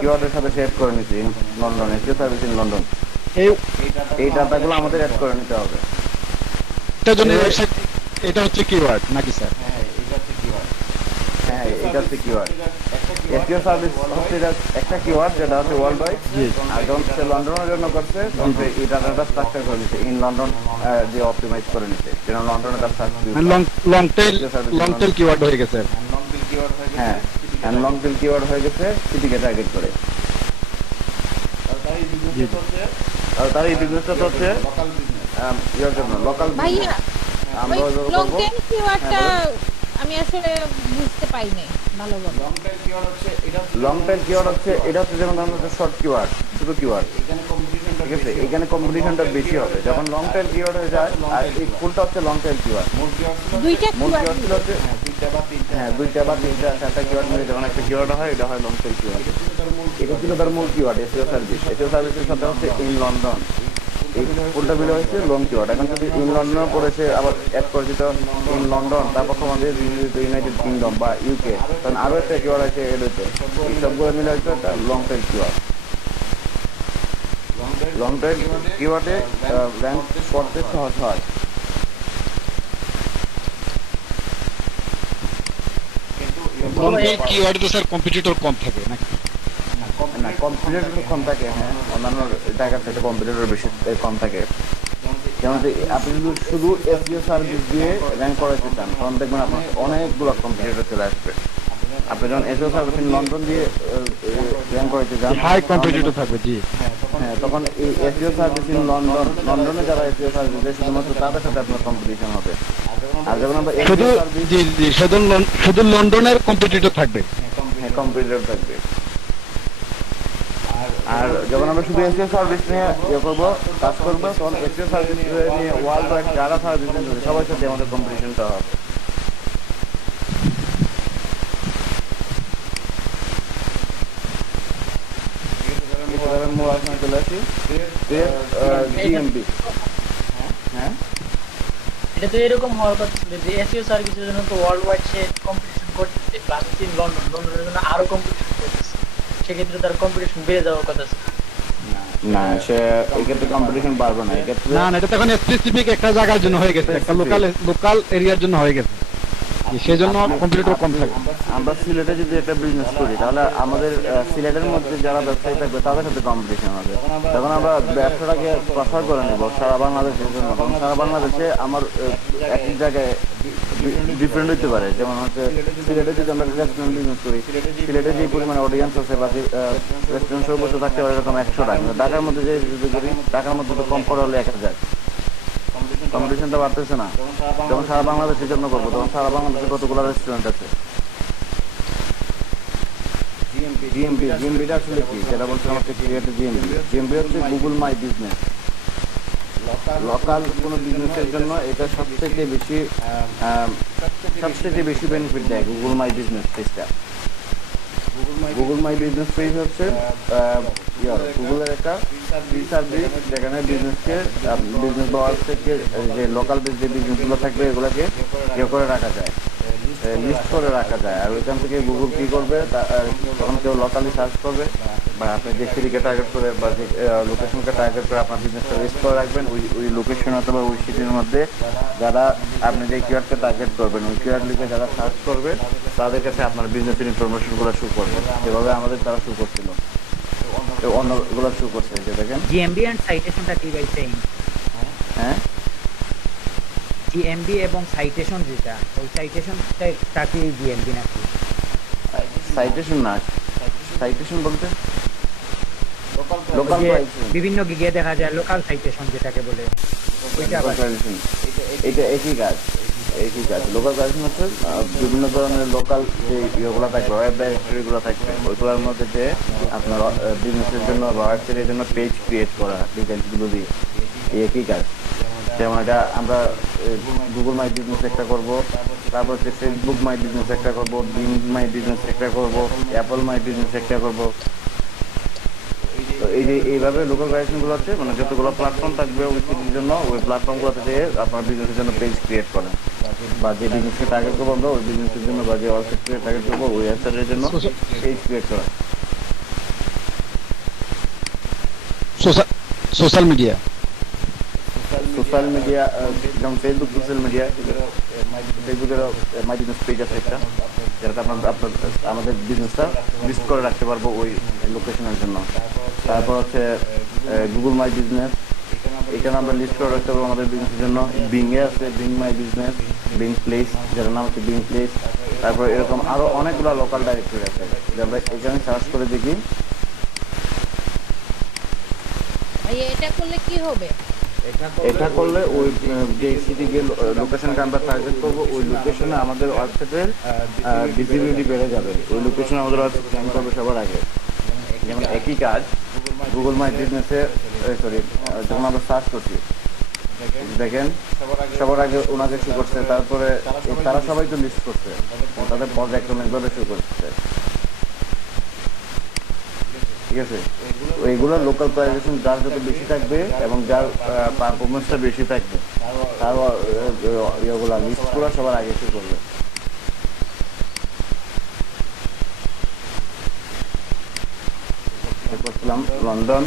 কিওয়ার্ডের সাথে শেয়ার করে নিচ্ছে in London, SEO service in London. এই ডাটাগুলো আমাদের অ্যাড করে নিতে হবে। এটার জন্য এটা হচ্ছে কিওয়ার্ড নাকি স্যার? হ্যাঁ এটা হচ্ছে কিওয়ার্ড। এসিও সার্ভিস হচ্ছে এটা একটা কিওয়ার্ড যেটা হচ্ছে ওয়ার্ল্ড ওয়াইড। আর যখন সে লন্ডনের জন্য করছে তখন এই ডাটাটা স্ট্রাকচার করে নিচ্ছে ইন লন্ডন, যে অপটিমাইজ করে নিচ্ছে যেন লন্ডনে তার সার্চ লং টেল কিওয়ার্ড হয়ে গেছে। হ্যাঁ লং টেল কিওয়ার্ড হয়ে গেছে সিটিকে টার্গেট করে। আর তার এই বিজনেসটা তো হচ্ছে ইয়ার জন্য লোকাল ভাইয়া আমরা লং টেল কিওয়ার্ডটা আমি আসলে বুঝতে পাই নাই ভালোভাবে। লং টেল কিওয়ার্ড হচ্ছে এটা হচ্ছে যেমন আমাদের শর্ট কিওয়ার্ড, ছোট কিওয়ার্ড, ঠিক আছে? এখানে কম্পিটিশনটা বেশি হবে যখন লং টেল কিওয়ার্ড হয়ে যায়। আর এই ফুলটা হচ্ছে লং টেল কিওয়ার্ড। দুইটা মূল কিওয়ার্ড কিওয়ার্ড হচ্ছে দুইটা বা তিনটা চারটা কিওয়ার্ড মিলে যখন একটা কিওয়ার্ড হয় এটা হয় লং টেল কিওয়ার্ড। এটা ছিল তার মূল কিওয়ার্ড এসিও সার্ভিস। এসিও সার্ভিসের সাথে হচ্ছে ইন লন্ডন, এই ফুলটা মিলে হচ্ছে লং কিওয়ার্ড। এখন যদি ইন লন্ডন করে সে আবার অ্যাড করে দিত ইন লন্ডন, তারপর আমাদের ইউনাইটেড কিংডম বা ইউকে, তখন আরো একটা কিওয়ার্ড আছে এড হইতে, এই সবগুলো মিলে হচ্ছে একটা long tail keyword. Long tail কিওয়ার্ডে র্যাঙ্ক করতে সহজ হয়। লং টেল কিওয়ার্ডে তো স্যার কম্পিটিটর কম থাকে নাকি? না কম্পিটিটর কম থাকে, হ্যাঁ অন্যান্য জায়গার থেকে কম্পিটিটর বেশি কম থাকে। যেমন আপনি যদি শুধু এসইও সার্ভিস দিয়ে র্যাঙ্ক করাতে চান তখন দেখবেন আপনার অনেকগুলো কম্পিটিটর চলে আসবে। আপনি যখন এসইও সার্ভিস লন্ডন দিয়ে র্যাঙ্ক করাতে চান হাই কম্পিটিটর থাকবে। জি হ্যাঁ, তখন এই এসইও সার্ভিস ইন লন্ডনে যারা এসইও সার্ভিস দেয় শুধুমাত্র তাদের সাথে আপনার কম্পিটিশন হবে। আর যখন আমরা শুধু এসইও সার্ভিস জি জি শুধু লন্ডনের কম্পিটিটর থাকবে। হ্যাঁ কম্পিটিটর থাকবে। আর যখন আমরা শুধু এসইও সার্ভিস নিয়ে করবো কাজ করবো তখন এসইও সার্ভিস নিয়ে ওয়ার্ল্ড ওয়াইড যারা সার্ভিস দিচ্ছে সবার সাথে আমাদের কম্পিটিশনটা হবে। মূল আলোচনা চলে আসি জিএমবি। হ্যাঁ এটা তো এরকম হওয়ার কথা ছিল যে এসইও সার্ভিসের জন্য তো ওয়ার্ল্ড ওয়াইড সে কম্পিটিশন করতেছে, প্লাস লন্ডনের জন্য আরো কম্পিটিশন করতেছে, সেক্ষেত্রে তার কম্পিটিশন বেড়ে যাওয়ার কথা ছিল। না সে এক্ষেত্রে কম্পিটিশন বাড়বে না। এক্ষেত্রে না এটা তো এখন স্পেসিফিক একটা জায়গার জন্য হয়ে গেছে, একটা লোকাল এরিয়ার জন্য হয়ে গেছে, সেই জন্য কম্পিটিটর কম থাকে। আমরা সিলেটে যদি একটা বিজনেস করি তাহলে আমাদের সিলেটের মধ্যে যারা ব্যবসায়ী থাকবে তাদের সাথে কম্পিটিশন হবে। তখন আমরা ব্যবসাটাকে প্রসার করে নেব সারা বাংলাদেশের জন্য। তখন সারা বাংলাদেশে আমার এক এক জায়গায় ডিফারেন্ট হতে পারে। যেমন হচ্ছে সিলেটে যদি আমরা রেস্টুরেন্ট বিজনেস করি, সিলেটে যে পরিমাণে অডিয়েন্স আছে বা রেস্টুরেন্ট সর্বোচ্চ থাকতে পারে এরকম 100টা, কিন্তু ঢাকার মধ্যে যে যদি করি ঢাকার মধ্যে তো কম করে হলে 1000। কম্পিটিশনটা বাড়তেছে না। যখন সারা বাংলাদেশের জন্য করবো তখন সারা বাংলাদেশে কতগুলো রেস্টুরেন্ট আছে। জিএমবিটা আসলে কি, যেটা বলছে আমাকে ক্রিয়েটিভ জিএমবি হচ্ছে গুগল মাই বিজনেস। লোকাল কোনো বিজনেসের জন্য এটা সবথেকে বেশি বেনিফিট দেয় গুগল মাই বিজনেস পেজটা। গুগল মাই বিজনেস পেজ হচ্ছে গুগলের একটা ফ্রি সার্ভিস, যেখানে বিজনেস পাওয়ার থেকে যে লোকাল যে বিজনেসগুলো থাকবে এগুলোকে করে রাখা যায়, লিস্ট করে রাখা যায়। আর ওইখান থেকে গুগল কি করবে, যখন কেউ লোকালি সার্চ করবে বা আপনি যে সিটিকে টার্গেট করে বা যে লোকেশনকে টার্গেট করে আপনার বিজনেসটা লিস্ট করে রাখবেন, ওই লোকেশন অথবা ওই সিটির মধ্যে যারা আপনি যে কিওয়ার্ডকে টার্গেট করবেন ওই কিওয়ার্ড লিখে যারা সার্চ করবে তাদের কাছে আপনার বিজনেসের ইনফরমেশনগুলো শো করবে। যেভাবে আমাদের তারা শো করছিল, অন্যগুলো শো করছে। যে দেখেন জিএমবি এন্ড সাইটেশনটা কি ভাই সেম? হ্যাঁ, জিএমবি এবং সাইটেশন যেটা, ওই সাইটেশনটা কি জিএমবি নাকি? সাইটেশন না, সাইটেশন বলতে লোকাল যে বিভিন্ন গিগে দেখা যায় লোকাল সাইটেশন যেটাকে বলে, ওইটা আবার এটা একই কাজ। লোকাল কালেকশন হচ্ছে বিভিন্ন ধরনের লোকাল যে ইয়েগুলো থাকবে, ওয়েব ডাইরেক্টরিগুলো থাকবে, ওইগুলোর মধ্যে যে আপনার বিজনেসের জন্য বা ওয়েবসাইটের জন্য পেজ ক্রিয়েট করা ডিটেলসগুলো দিয়ে একই কাজ। যেমন এটা আমরা গুগল মাই বিজনেস একটা করব, তারপর হচ্ছে ফেসবুক মাই বিজনেস একটা করব, বিং মাই বিজনেস একটা করব, অ্যাপল মাই বিজনেস একটা করব। তো এই যে এইভাবে লোকাল কালেকশনগুলো হচ্ছে মানে যতগুলো প্ল্যাটফর্ম থাকবে ওই সিটির জন্য ওই প্ল্যাটফর্মগুলোতে যেয়ে আপনার বিজনেসের জন্য পেজ ক্রিয়েট করেন, বা যে বিজনেসকে টার্গেট করবো আমরা ওই বিজনেসের জন্য বা যে ওয়েবসাইটকে টার্গেট করবো ওই ওয়েবসাইটের জন্য পেজ ক্রিয়েট করা। সোশ্যাল মিডিয়া, যেমন ফেসবুক সোশ্যাল মিডিয়া, ফেসবুকের মাই বিজনেস পেজ আছে একটা, যেটা আমাদের বিজনেসটা লিস্ট করে রাখতে পারবো ওই লোকেশনের জন্য। তারপর হচ্ছে গুগল মাই বিজনেস, এখানে আমরা লিস্ট করে রাখতে পারবো আমাদের বিজনেসের জন্য। বিংয়ে আছে being my business, being place যেটার নাম হচ্ছে বিং প্লেস। তারপর এরকম আরো অনেকগুলো লোকাল ডাইরেক্টরি আছে, যে আমরা এখানে সার্চ করে দেখি। এটা করলে কি হবে? এটা করলে ওই যে সিটি লোকেশনকে আমরা টার্গেট করবো ওই লোকেশনে আমাদের ওয়েবসাইটের ভিজিবিলিটি বেড়ে যাবে, ওই লোকেশনে আমাদের ওয়েবসাইট র্যাঙ্ক করবে সবার আগে। যেমন একই কাজ গুগল মাই বিজনেসে যখন আমরা সার্চ করছি দেখেন সবার আগে ওনাকে শো করছে, তারপরে তারা সবাই তো লিস্ট করছে, তাদের পর্যায়ক্রমিকভাবে শো করছে। ঠিক আছে, এইগুলো লোকাল প্রাইজেশন যার যত বেশি থাকবে এবং যার পারফরমেন্সটা বেশি থাকবে তার ইয়েগুলো লিস্টগুলো সবার আগে শো করবে। করছিলাম লন্ডন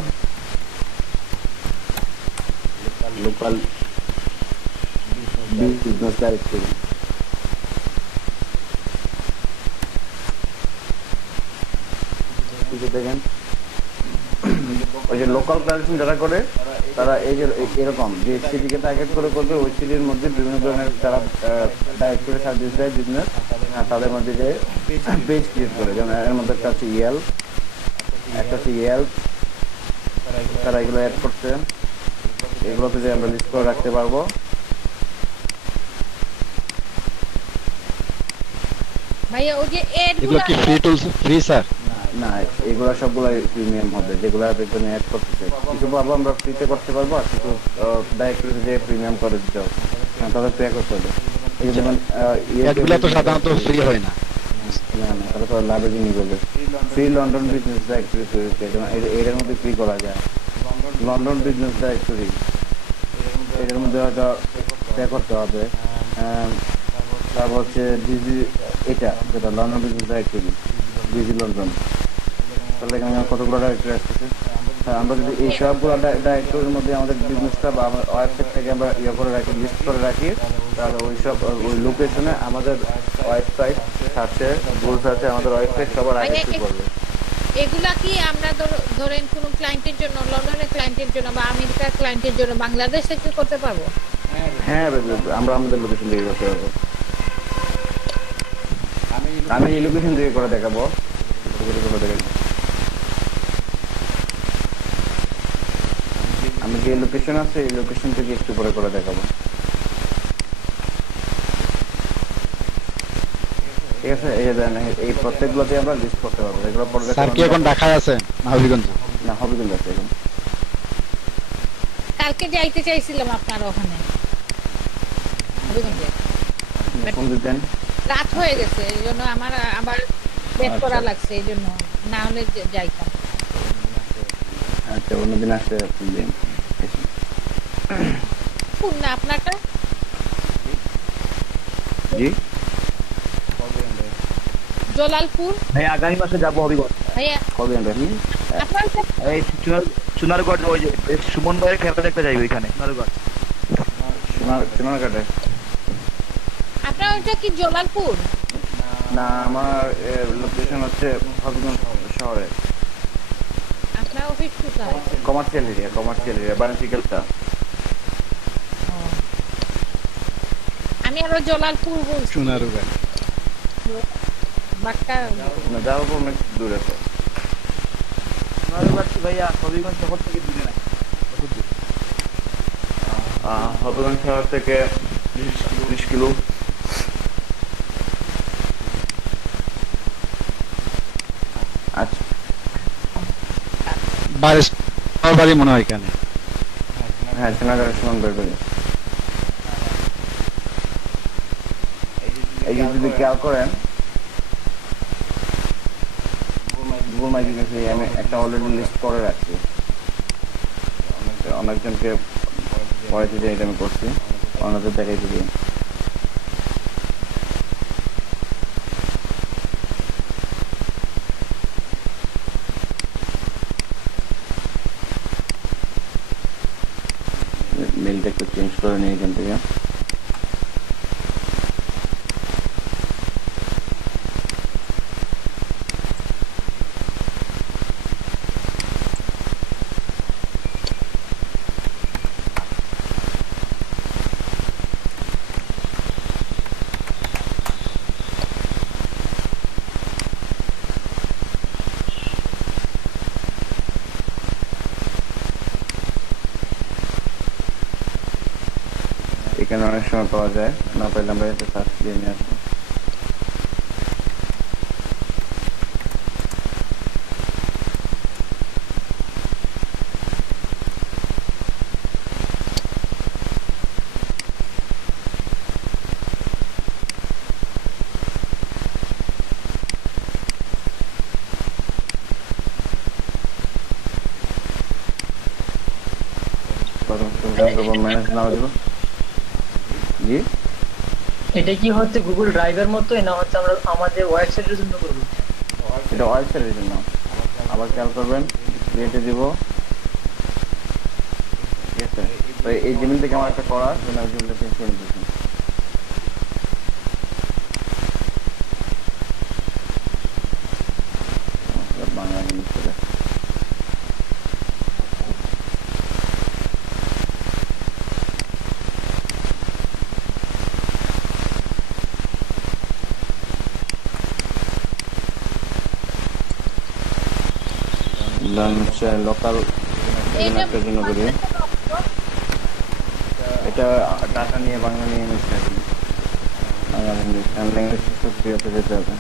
লোকাল বিজনেস ডাইরেক্টরি। দেখেন ওই যে লোকাল প্ল্যাটফর্ম যারা করে তারা এই যে এরকম যে সিটিকে টার্গেট করে করবে ওই সিটির মধ্যে বিভিন্ন ধরনের যারা ডাইরেক্টরি সার্ভিস দেয় বিজনেস, তাদের মধ্যে যে পেজ ক্রিয়েট করে। যেমন এর মধ্যে একটা হচ্ছে ইয়েল্প, তারা এগুলো অ্যাড করছে, এগুলোতে যে আমরা লিস্ট করে রাখতে পারবো। ভাইয়া ওই যে এগুলো কি ফ্রি টুলস, ফ্রি স্যার? না, এগুলো সবগুলো প্রিমিয়াম হবে, যেগুলো একজন অ্যাড করতেছে। কিছু পারবো আমরা ফ্রিতে করতে পারবো, আর কিছু ডাইরেক্টরি যে প্রিমিয়াম করে দিতে হবে, তাদের পে করতে হবে। এই যেমন এগুলো তো সাধারণত ফ্রি হয় না। না, তাহলে তো লাভে জিনিস করবে। ফ্রি লন্ডন বিজনেস ডাইরেক্টরি তৈরি, যেমন এর মধ্যে ফ্রি করা যায়। লন্ডন বিজনেস ডাইরেক্টরি এটার মধ্যে হয়তো পে করতে হবে। তারপর হচ্ছে ডিজি, এটা যেটা London business directory DG London, তাহলে এখানে কতগুলো ডাইরেক্টরি আসতেছে। আমরা যদি এই সবগুলো ডাইরেক্টরির মধ্যে আমাদের বিজনেসটা বা আমার ওয়েবসাইট থেকে আমরা করে রাখি, লিস্ট করে রাখি, তাহলে ওই লোকেশনে আমাদের ওয়েবসাইট সার্চে গুগল সার্চে আমাদের ওয়েবসাইট সবার আগে শো করবে। এগুলা কি আমরা ধরেন কোনো ক্লায়েন্টের জন্য, লন্ডনের ক্লায়েন্টের জন্য বা আমেরিকার ক্লায়েন্টের জন্য বাংলাদেশ থেকে করতে পারবো? হ্যাঁ, আমরা আমাদের লোকেশন থেকে করতে পারবো। আমি এই লোকেশন থেকে করে দেখাবো। আমি আমি যে লোকেশন আছে এই লোকেশন থেকে একটু পরে করে দেখাবো, ঠিক আছে? এই যে দেন, এই প্রত্যেকগুলোতে আমরা লিস্ট করতে পারবো, এগুলো পরে স্যার কি এখন ঢাকায় আছেন না হবিগঞ্জ? না হবিগঞ্জ আছে এখন। কালকে যাইতে চাইছিলাম আপনার ওখানে হবিগঞ্জে। ফোন দিতেন। রাত হয়ে গেছে এই জন্য আমার আবার বেট করা আচ্ছা। লাগছে, এই জন্য না হলে যাইতাম। আচ্ছা, অন্যদিন আসতে ফোন দিন। কোন না আপনারটা? জি জলালপুর ভাই আগামী মাসে যাবো হবিগঞ্জ। ভাইয়া, কবে ভাই? আপনার এই সোনারগড় ওই যে সুমন ভাইয়ের খেলা দেখতে যাই ওইখানে সোনারগড়। সোনারঘাটে? আপনার ওইটা কি জলালপুর? না, আমার লোকেশন হচ্ছে হবিগঞ্জ শহরে, আপনার অফিস কোথায়? কমার্শিয়াল এরিয়া বাণিজ্যিকটা। ও। আমি আরো জলালপুর বলছি, সোনারুগা। বাক্কা। না, যাওয়ার পর অনেক দূর আছে। সোনারগড় কি ভাইয়া হবিগঞ্জ শহর থেকে দূরে নাই? হবিগঞ্জ শহর থেকে 30 কিলো। আচ্ছা, বাড়ি মনে হয় এখানে। হ্যাঁ সোনারঘাটের সমান বের করি। এই যে যদি খেয়াল করেন গুগল মাই বিজনেসে আমি একটা অলরেডি লিস্ট করে রাখছি, অনেকজনকে পরে দিতে এটা আমি করছি, অন্যদের দেখাই দিবি। মেলটা একটু চেঞ্জ করে নিই এখান থেকে। এখানে অনেক সময় পাওয়া যায়, না পাইলে আমরা এটা সার্চ দিয়ে নিয়ে আসবো। ম্যানেজ নাও দিব। জি এটা কি হচ্ছে গুগল ড্রাইভের মতোই, না হচ্ছে আমরা আমাদের ওয়েবসাইটের জন্য করব? এটা ওয়েবসাইটের জন্য। আবার খেয়াল করবেন, রেটে দিব, ঠিক আছে? তো এই জিমেল থেকে আমার একটা করা, জিমেলটা চেঞ্জ করে দিচ্ছি। বাংলা ইংলিশ করে হচ্ছে লোকাল একটা জন্য করি। এটা টাকা নিয়ে বাংলা নিয়ে মিশে আর কি, বাংলা ইংলিশ ল্যাঙ্গুয়েজ সুপ্রিয়তে যেতে হবে।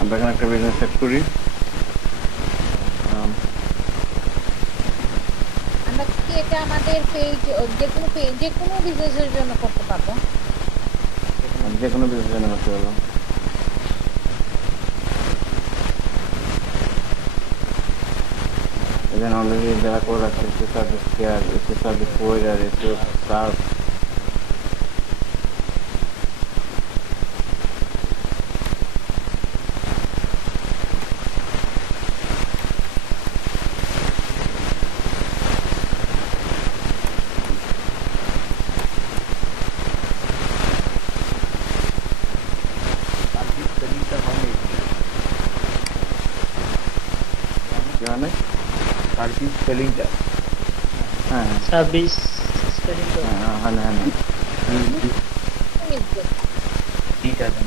আমরা এখানে একটা বিজনেস সেট করি। আমরা কি এটা আমাদের পেজ, যে কোনো বিজনেসের জন্য করতে পারবো? যে কোনো বিজনেস জন্য করতে পারবো। এখানে অলরেডি যারা করে রাখছে এসে সার্ভিস কেয়ার, এসে সার্ভিস প্রোভাইডার, এসে সার্ভ, কি মানে সার্ভিস স্পেলিংটা হ্যাঁ সার্ভিস স্পেলিং তো হ্যাঁ হ্যাঁ হ্যাঁ ঠিক আছে।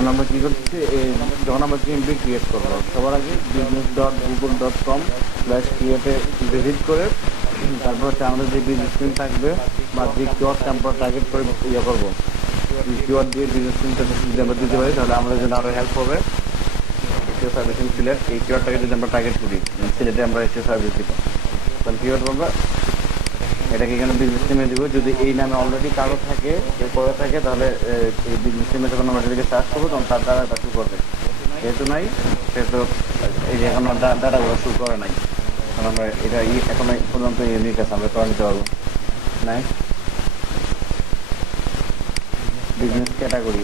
কারণ আমরা কি করতেছি, এই যখন আমরা জিএমপি ক্রিয়েট করবো সবার আগে business.google.com/create-এ ভিজিট করে তারপর হচ্ছে আমাদের যে বিজনেস স্ক্রিন থাকবে বা যে কিওয়ার্ড আমরা টার্গেট করে ইয়ে করবো, কিওয়ার্ড দিয়ে বিজনেস স্ক্রিনটা যদি আমরা দিতে পারি তাহলে আমাদের জন্য আরো হেল্প হবে। এসিও সার্ভিসিং সিলেট এই কিওয়ার্ডটাকে যদি আমরা টার্গেট করি, সিলেটে আমরা এসিও সার্ভিস দিব, তাহলে কিওয়ার্ড বলবো এটাকে এখানে বিজনেস নেমে দিব। যদি এই নামে অলরেডি কারো থাকে, কেউ করে থাকে, তাহলে এই বিজনেস নেমে যখন আমরা এটাকে সার্চ করবো তখন তার দ্বারা এটা শুরু করবে। যেহেতু নাই সেহেতু এই যে এখন ডাটাগুলো শুরু করে নাই, কারণ আমরা এটা এখন পর্যন্ত ইউনিক আছে, আমরা করে নিতে পারবো। নাই বিজনেস ক্যাটাগরি,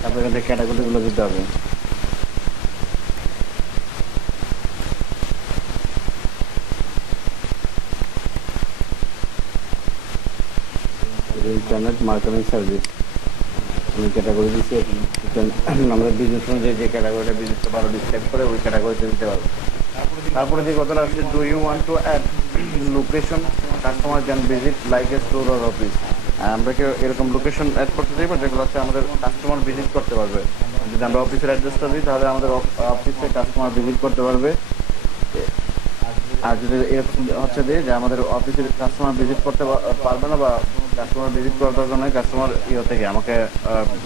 তারপরে এখান থেকে ক্যাটাগরিগুলো দিতে হবে। ইন্টারনেট মার্কেটিং সার্ভিস আমি ক্যাটাগরি দিচ্ছি, আমরা বিজনেস অনুযায়ী যে ক্যাটাগরিটা বিজনেসটা ভালো ডিসক্রাইব করে ওই ক্যাটাগরিতে দিতে পারবো। তারপরে যে কথাটা আসছে, do you want to add location customer can visit like a store or office. আমরা কি এরকম লোকেশন অ্যাড করতে চাইবো যেগুলো হচ্ছে আমাদের কাস্টমার ভিজিট করতে পারবে। যদি আমরা অফিসের অ্যাড্রেসটা দিই তাহলে আমাদের অফিসে কাস্টমার ভিজিট করতে পারবে। আর যদি এরকম হচ্ছে যে আমাদের অফিসের কাস্টমার ভিজিট করতে পারবে না, বা কাস্টমার ভিজিট করার দরকার নয়, কাস্টমার থেকে আমাকে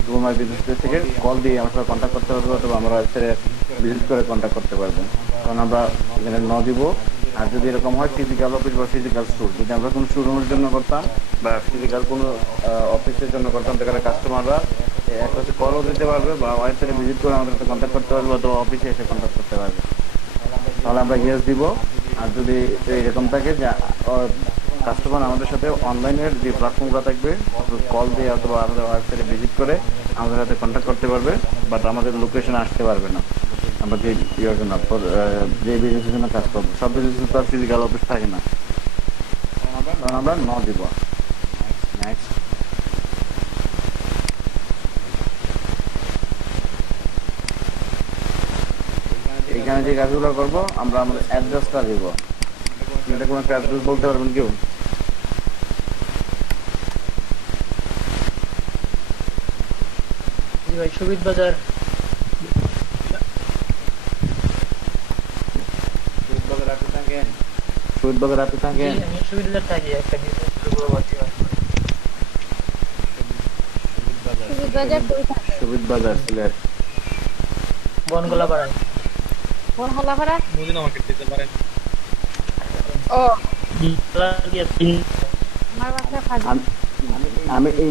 গুগল মাই বিজনেস থেকে কল দিয়ে আমার সাথে কন্ট্যাক্ট করতে পারবে, অথবা আমরা ওয়েবসাইটে ভিজিট করে কন্ট্যাক্ট করতে পারবে। কারণ আমরা এখানে দিব। আর যদি এরকম হয় ফিজিক্যাল অফিস বা ফিজিক্যাল স্টোর, যদি আমরা কোনো শোরুমের জন্য করতাম বা ফিজিক্যাল কোনো অফিসের জন্য করতাম, সেখানে কাস্টমাররা একটা হচ্ছে কলও দিতে পারবে বা ওয়েবসাইটে ভিজিট করে আমাদের সাথে কন্ট্যাক্ট করতে পারবে, অথবা অফিসে এসে কন্ট্যাক্ট করতে পারবে। তাহলে আমরা ইয়েস দিব। আর যদি এরকম থাকে যে কাস্টমার আমাদের সাথে অনলাইনের যে প্ল্যাটফর্মগুলো থাকবে কল দিয়ে অথবা আমাদের ওয়েবসাইটে ভিজিট করে আমাদের সাথে কন্ট্যাক্ট করতে পারবে, বাট আমাদের লোকেশনে আসতে পারবে না। আমরা যে ইয়ের জন্য যে বিজনেসের জন্য কাজ করবো, সব বিজনেসে তো আর ফিজিক্যাল অফিস থাকে না, তখন আমরা দিব। নেক্সট, এইখানে যে কাজগুলো করবো আমরা আমাদের অ্যাড্রেসটা দিব। এটা কোনো একটা অ্যাড্রেস বলতে পারবেন কেউ? জি ভাই, সুবিধ বাজার। সুবিধ বাজার আপনি থাকেন? আমি সুবিধ বাজার থাকি, একটা বিজনেস শুরু করবো। সুবিধাবাজার কই থাকে? সুবিধ বাজার সিলেট বনগোলা পাড়ায়। কোন হলাপাড়া? মুদিনা মার্কেট দিতে পারেন। ও আমি আমার বাসা ফাজি। আমি এই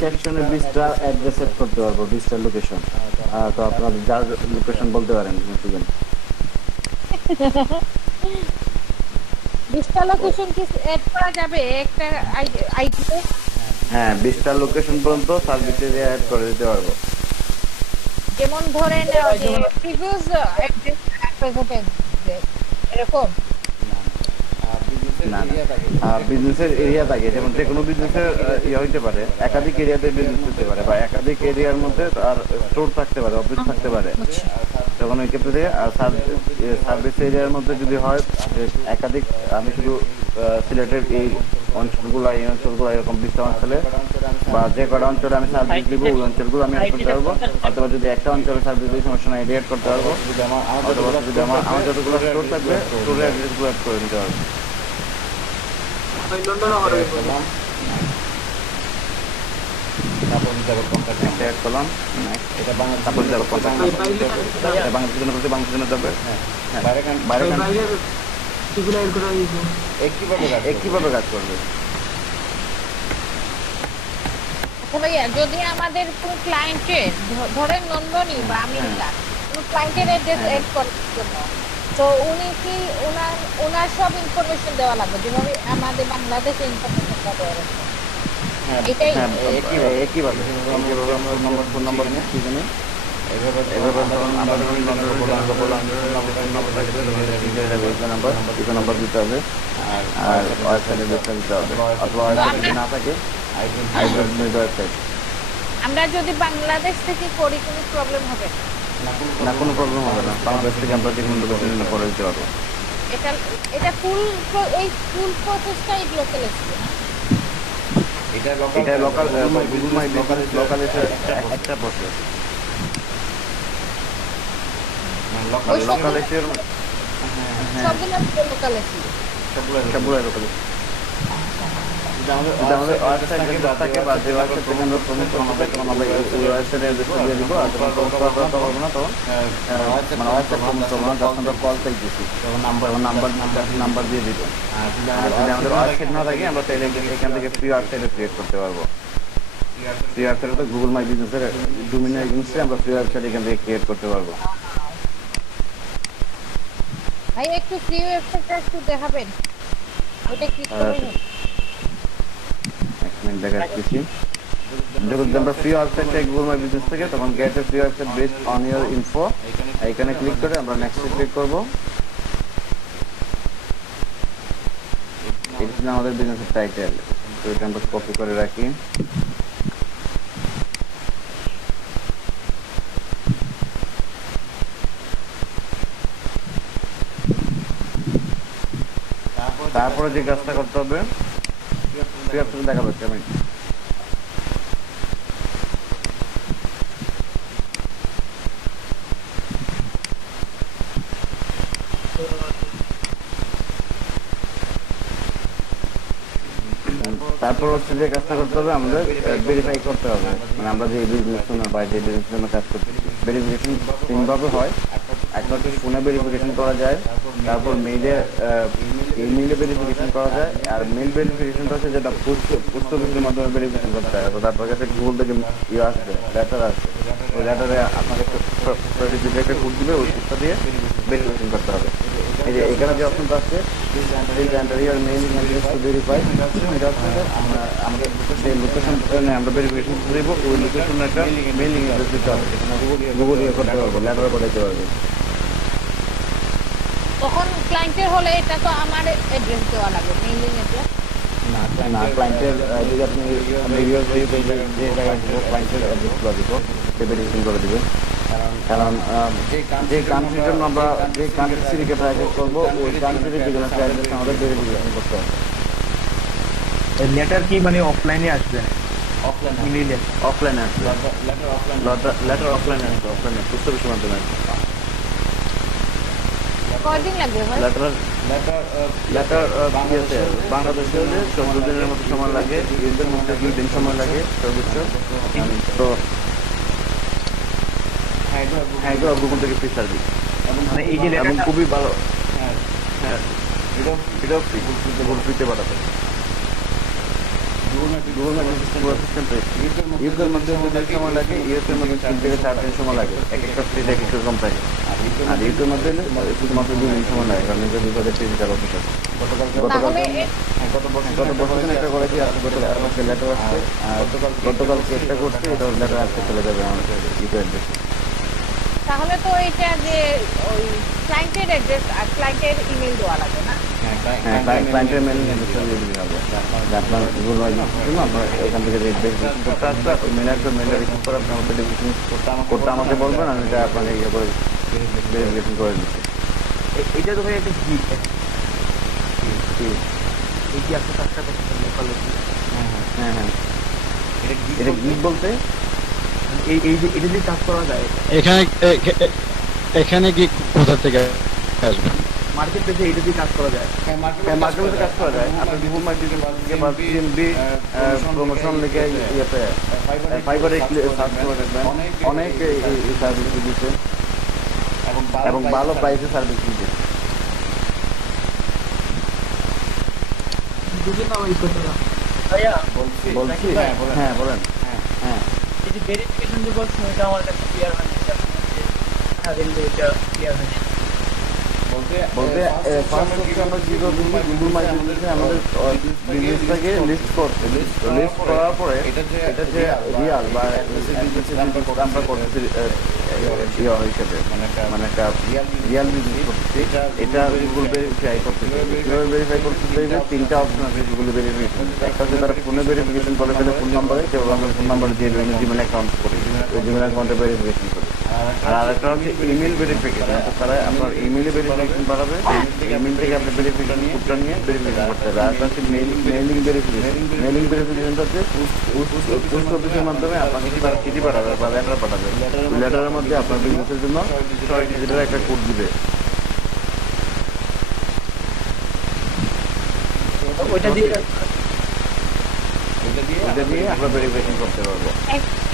সেকশনে 20টা অ্যাড্রেস সেট করতে পারবো, 20টা লোকেশন। তো আপনারা যার লোকেশন বলতে পারেন। ডিজিটাল লোকেশন কি এড করা যাবে একটা আইডিতে? হ্যাঁ, 20টা লোকেশন পর্যন্ত সার্ভিস এরিয়া অ্যাড করে দিতে পারবো। যেমন ধরেন প্রিভিয়াস অ্যাড্রেস প্রেজেন্ট এরকম না বিজনেসের এরিয়া থাকে, যেমন যে কোনো বিজনেসের ইয়ে হইতে পারে, একাধিক এরিয়াতে বিজনেস হতে পারে বা একাধিক এরিয়ার মধ্যে আর স্টোর থাকতে পারে, অফিস থাকতে পারে। তখন ওই ক্ষেত্রে থেকে সার্ভিস এরিয়ার মধ্যে যদি হয় একাধিক, আমি শুধু সিলেটের এই অঞ্চলগুলো এরকম 20টা অঞ্চলে বা যে কটা অঞ্চলে আমি সার্ভিস দিব ওই অঞ্চলগুলো আমি অ্যাড করতে পারবো, অথবা যদি একটা অঞ্চলে সার্ভিস দিই সমস্যা নাই, এড করতে পারবো। অথবা যদি আমার যতগুলো স্টোর থাকবে স্টোরের অ্যাড্রেসগুলো অ্যাড করে দিতে পারবো। কিভাবে কাজ করবে? যদি আমাদের কোন ক্লায়েন্টের ধরেন নন্দনী বা আমেরিকা কোন ক্লায়েন্টের অ্যাড্রেস এড করার জন্য, তো উনি কি ওনার সব ইনফরমেশন দেওয়া লাগবে যেভাবে আমাদের বাংলাদেশে ইনফরমেশনটা দেওয়া লাগবে? এটাই একইভাবে আমরা ফোন নাম্বার কি জানি এভাবে আমরা নাম্বার দিতে হবে আর ওয়েবসাইটে দিতে হবে, অথবা ওয়েবসাইটে না থাকে ওয়েবসাইট। আমরা যদি বাংলাদেশ থেকে করি কোনো প্রবলেম হবে না? কোনো প্রবলেম হবে না, বাংলাদেশ থেকে আমরা যে কোনো লোকেশনে করে দিতে পারবো। এটা ফুল প্রসেসটাই লোকাল এসছে না? এটা লোকাল গুগল মাই লোকাল একটা প্রসেস। ওই লোকাল সবগুলো এসিওর সবগুলো লোকাল এসি। সবগুলো লোকাল যদি আমাদের ওয়েবসাইট যদি থাকে বা যে ওয়েবসাইট থেকে আমরা প্রমোট করতে পারি তখন আমরা ওই ওয়েবসাইটে অ্যাড্রেস দিয়ে দিব, আর যখন প্রমোট করতে পারবো না তখন মানে ওয়েবসাইট প্রমোট করবো না, যখন আমরা কল পেয়ে দিচ্ছি তখন নাম্বার দিয়ে দিব। আর যদি আমাদের ওয়েবসাইট না থাকে আমরা তাহলে এখান থেকে ফ্রি ওয়েবসাইটে ক্রিয়েট করতে পারবো। ফ্রি ওয়েবসাইটে তো গুগল মাই বিজনেসের ডোমেইনের এগেইনস্টে আমরা ফ্রি ওয়েবসাইট এখান থেকে ক্রিয়েট করতে পারবো। ভাই একটু ফ্রি ওয়েবসাইটটা একটু দেখাবেন, ওটা ক্লিক করুন। এক মিনিট দেখাচ্ছি। যখন আমরা ফ্রি ওয়েবসাইট থেকে গুগল মাই বিজনেস থেকে তখন gate A free website based on your info এখানে ক্লিক করে আমরা নেক্সটে ক্লিক করব। এটা আমাদের বিজনেসের টাইটেল, তো এটা আমরা কপি করে রাখি। তারপরে যে কাজটা করতে হবে ফ্রি ওয়েবসাইট দেখা যাচ্ছে আমি তারপর হচ্ছে যে কাজটা করতে হবে আমাদের ভেরিফাই করতে হবে, মানে আমরা যে বিজনেস বা যে বিজনেস জন্য কাজ করছি ভেরিফিকেশন তিনভাবে হয়। একটা হচ্ছে ফোনে ভেরিফিকেশন করা যায়, তারপর ইমেইলে ভেরিফিকেশন করা যায়, আর মেইল ভেরিফিকেশনটা হচ্ছে যেটা পোস্ট অফিসের মাধ্যমে ভেরিফিকেশন করতে হয়। তো তারপর কাছে গুগল থেকে ইয়ে আসবে, লেটার আসবে, ওই লেটারে আপনাকে একটা কোড দিবে, ওই কোডটা দিয়ে ভেরিফিকেশন করতে হবে। এই যে এখানে যে অপশনটা আছে ভেরিফাই, এটা হচ্ছে আমাদের যে লোকেশন আমরা ভেরিফিকেশন করব ওই লোকেশনে একটা মেইলিং অ্যাড্রেস দিতে হবে, গুগল ইয়ে করতে পারবো, লেটার পাঠাতে পারবো। তখন ক্লায়েন্টের হলে এটা তো আমার অ্যাড্রেস দেওয়া লাগবে, মেইলিং অ্যাড্রেস। না, ক্লায়েন্টের যদি আপনি যে জায়গায় ক্লায়েন্টের অ্যাড্রেসগুলো দিব সে ভেরিফিকেশন করে দিবে। কারণ যে কান্ট্রির জন্য আমরা যে কান্ট্রি সিটিকে টার্গেট করবো ওই কান্ট্রির বিজনেস অ্যাড্রেস আমাদের ভেরিফিকেশন করতে হবে। লেটার কি মানে অফলাইনে আসবে? ইমেইলে অফলাইনে আসবে, লেটার অফলাইনে আসবে, অফলাইনে পোস্ট অফিসের মাধ্যমে আসবে। কয়দিন লাগবে ভাই? লেটার ইয়েতে বাংলাদেশে হলে 14 দিনের মতো সময় লাগে, ইউএসের মধ্যে 2 দিন সময় লাগে সর্বোচ্চ। তো হ্যাঁ, এটা গুগল থেকে ফ্রি সার্ভিস, মানে এই যে এবং লেটারটা খুবই ভালো। হ্যাঁ, এটাও ফ্রি, গুগল ফ্রিতে পাঠাবে। ইউকের মধ্যে 2 দিন সময় লাগে, ইউএসের মধ্যে 3 থেকে 4 দিন সময় লাগে, এক একটা ফ্রিতে এক একটা কোম্পানি। আর ইউকের মধ্যে শুধুমাত্র 2 দিন সময় লাগে, কারণ এটা 2000 ডিজিটাল অফিস আছে। গত বছর একটা করেছি, আজকে গত মাসে লেটার আসছে, আর গতকাল চেষ্টা করছি, এটা লেটার আসতে চলে যাবে আমাদের ইউকে অ্যাড্রেসে। তাহলে তো এটা যে ওই ক্লায়েন্টের অ্যাড্রেস আর ক্লায়েন্টের ইমেল দেওয়া লাগবে না? হ্যাঁ, ক্লায়েন্টের মেল অ্যাড্রেসটা দিয়ে দিতে হবে। আপনার গুগল মাই বিজনেসের জন্য আপনার এখান থেকে যে ভেরিফিকেশন করতে আসবে, ওই মেলে একটা মেলে রিসিভ করে আপনি আমাদের ভেরিফিকেশন করতে আমাকে বলবেন, আমি এটা আপনাকে ইয়ে করে ভেরিফিকেশন করে দিচ্ছি। এটা তো ভাই একটা গিফট। এই যে আপনি কাজটা করছেন লোকাল, হ্যাঁ, এটা গিফট বলতে এই যে এটা দিয়ে কাজ করা যায় এখানে কি কোথা থেকে আসবে? মার্কেট প্লেসে এটা দিয়ে কাজ করা যায়। মার্কেটে কাজ করা যায়। আপনি গুগল মাই বিজনেস থেকে বা সিএমবি প্রমোশন লিখে ইয়েতে ফাইবারে সার্চ করে দেখবেন, অনেক এই সার্ভিস দিচ্ছে এবং ভালো প্রাইসে সার্ভিস দিচ্ছে। ভাইয়া বলছি, হ্যাঁ বলেন। হ্যাঁ, এই যে ভেরিফিকেশন যে বলছেন ওইটা আমার কাছে ক্লিয়ার হয়নি, ওইটা ক্লিয়ার হয়নি। বলতে ফার্স্ট হচ্ছে আমরা কি করবো, গুগল মাই বিজনেসে আমাদের বিজনেসটাকে লিস্ট করতে, লিস্ট করার পরে এটা যে রিয়াল বা আমরা করতেছি হিসেবে মানে একটা রিয়াল বিজনেস করতেছি, এটা গুগল ভেরিফাই করতেছে। কীভাবে ভেরিফাই করতেছে? 3টা অপশন আছে গুগল ভেরিফিকেশন। একটা হচ্ছে তারা ফোনে ভেরিফিকেশন করে ফেলে, ফোন নাম্বারে, কেবল আমরা ফোন নাম্বার দিয়ে জিমেল অ্যাকাউন্ট করি, ওই জিমেল অ্যাকাউন্টে ভেরিফিকেশন করি। আর আরেকটা হচ্ছে ইমেল ভেরিফিকেশন। তারা আপনার ইমেলে ভেরিফিকেশন পাঠাবে, ইমেল থেকে আপনি ভেরিফিকেশন কোডটা নিয়ে ভেরিফিকেশন করতে হবে। আর হচ্ছে মেইলিং ভেরিফিকেশন। মেইলিং ভেরিফিকেশনটা হচ্ছে পোস্ট অফিসের মাধ্যমে আপনাকে চিঠি পাঠাবে বা লেটার পাঠাবে। লেটারের মধ্যে আপনার বিজনেসের জন্য 6 ডিজিটের একটা কোড দিবে। ওইটা দিয়ে এটা দিয়ে আমরা ভেরিফিকেশন করতে পারবো।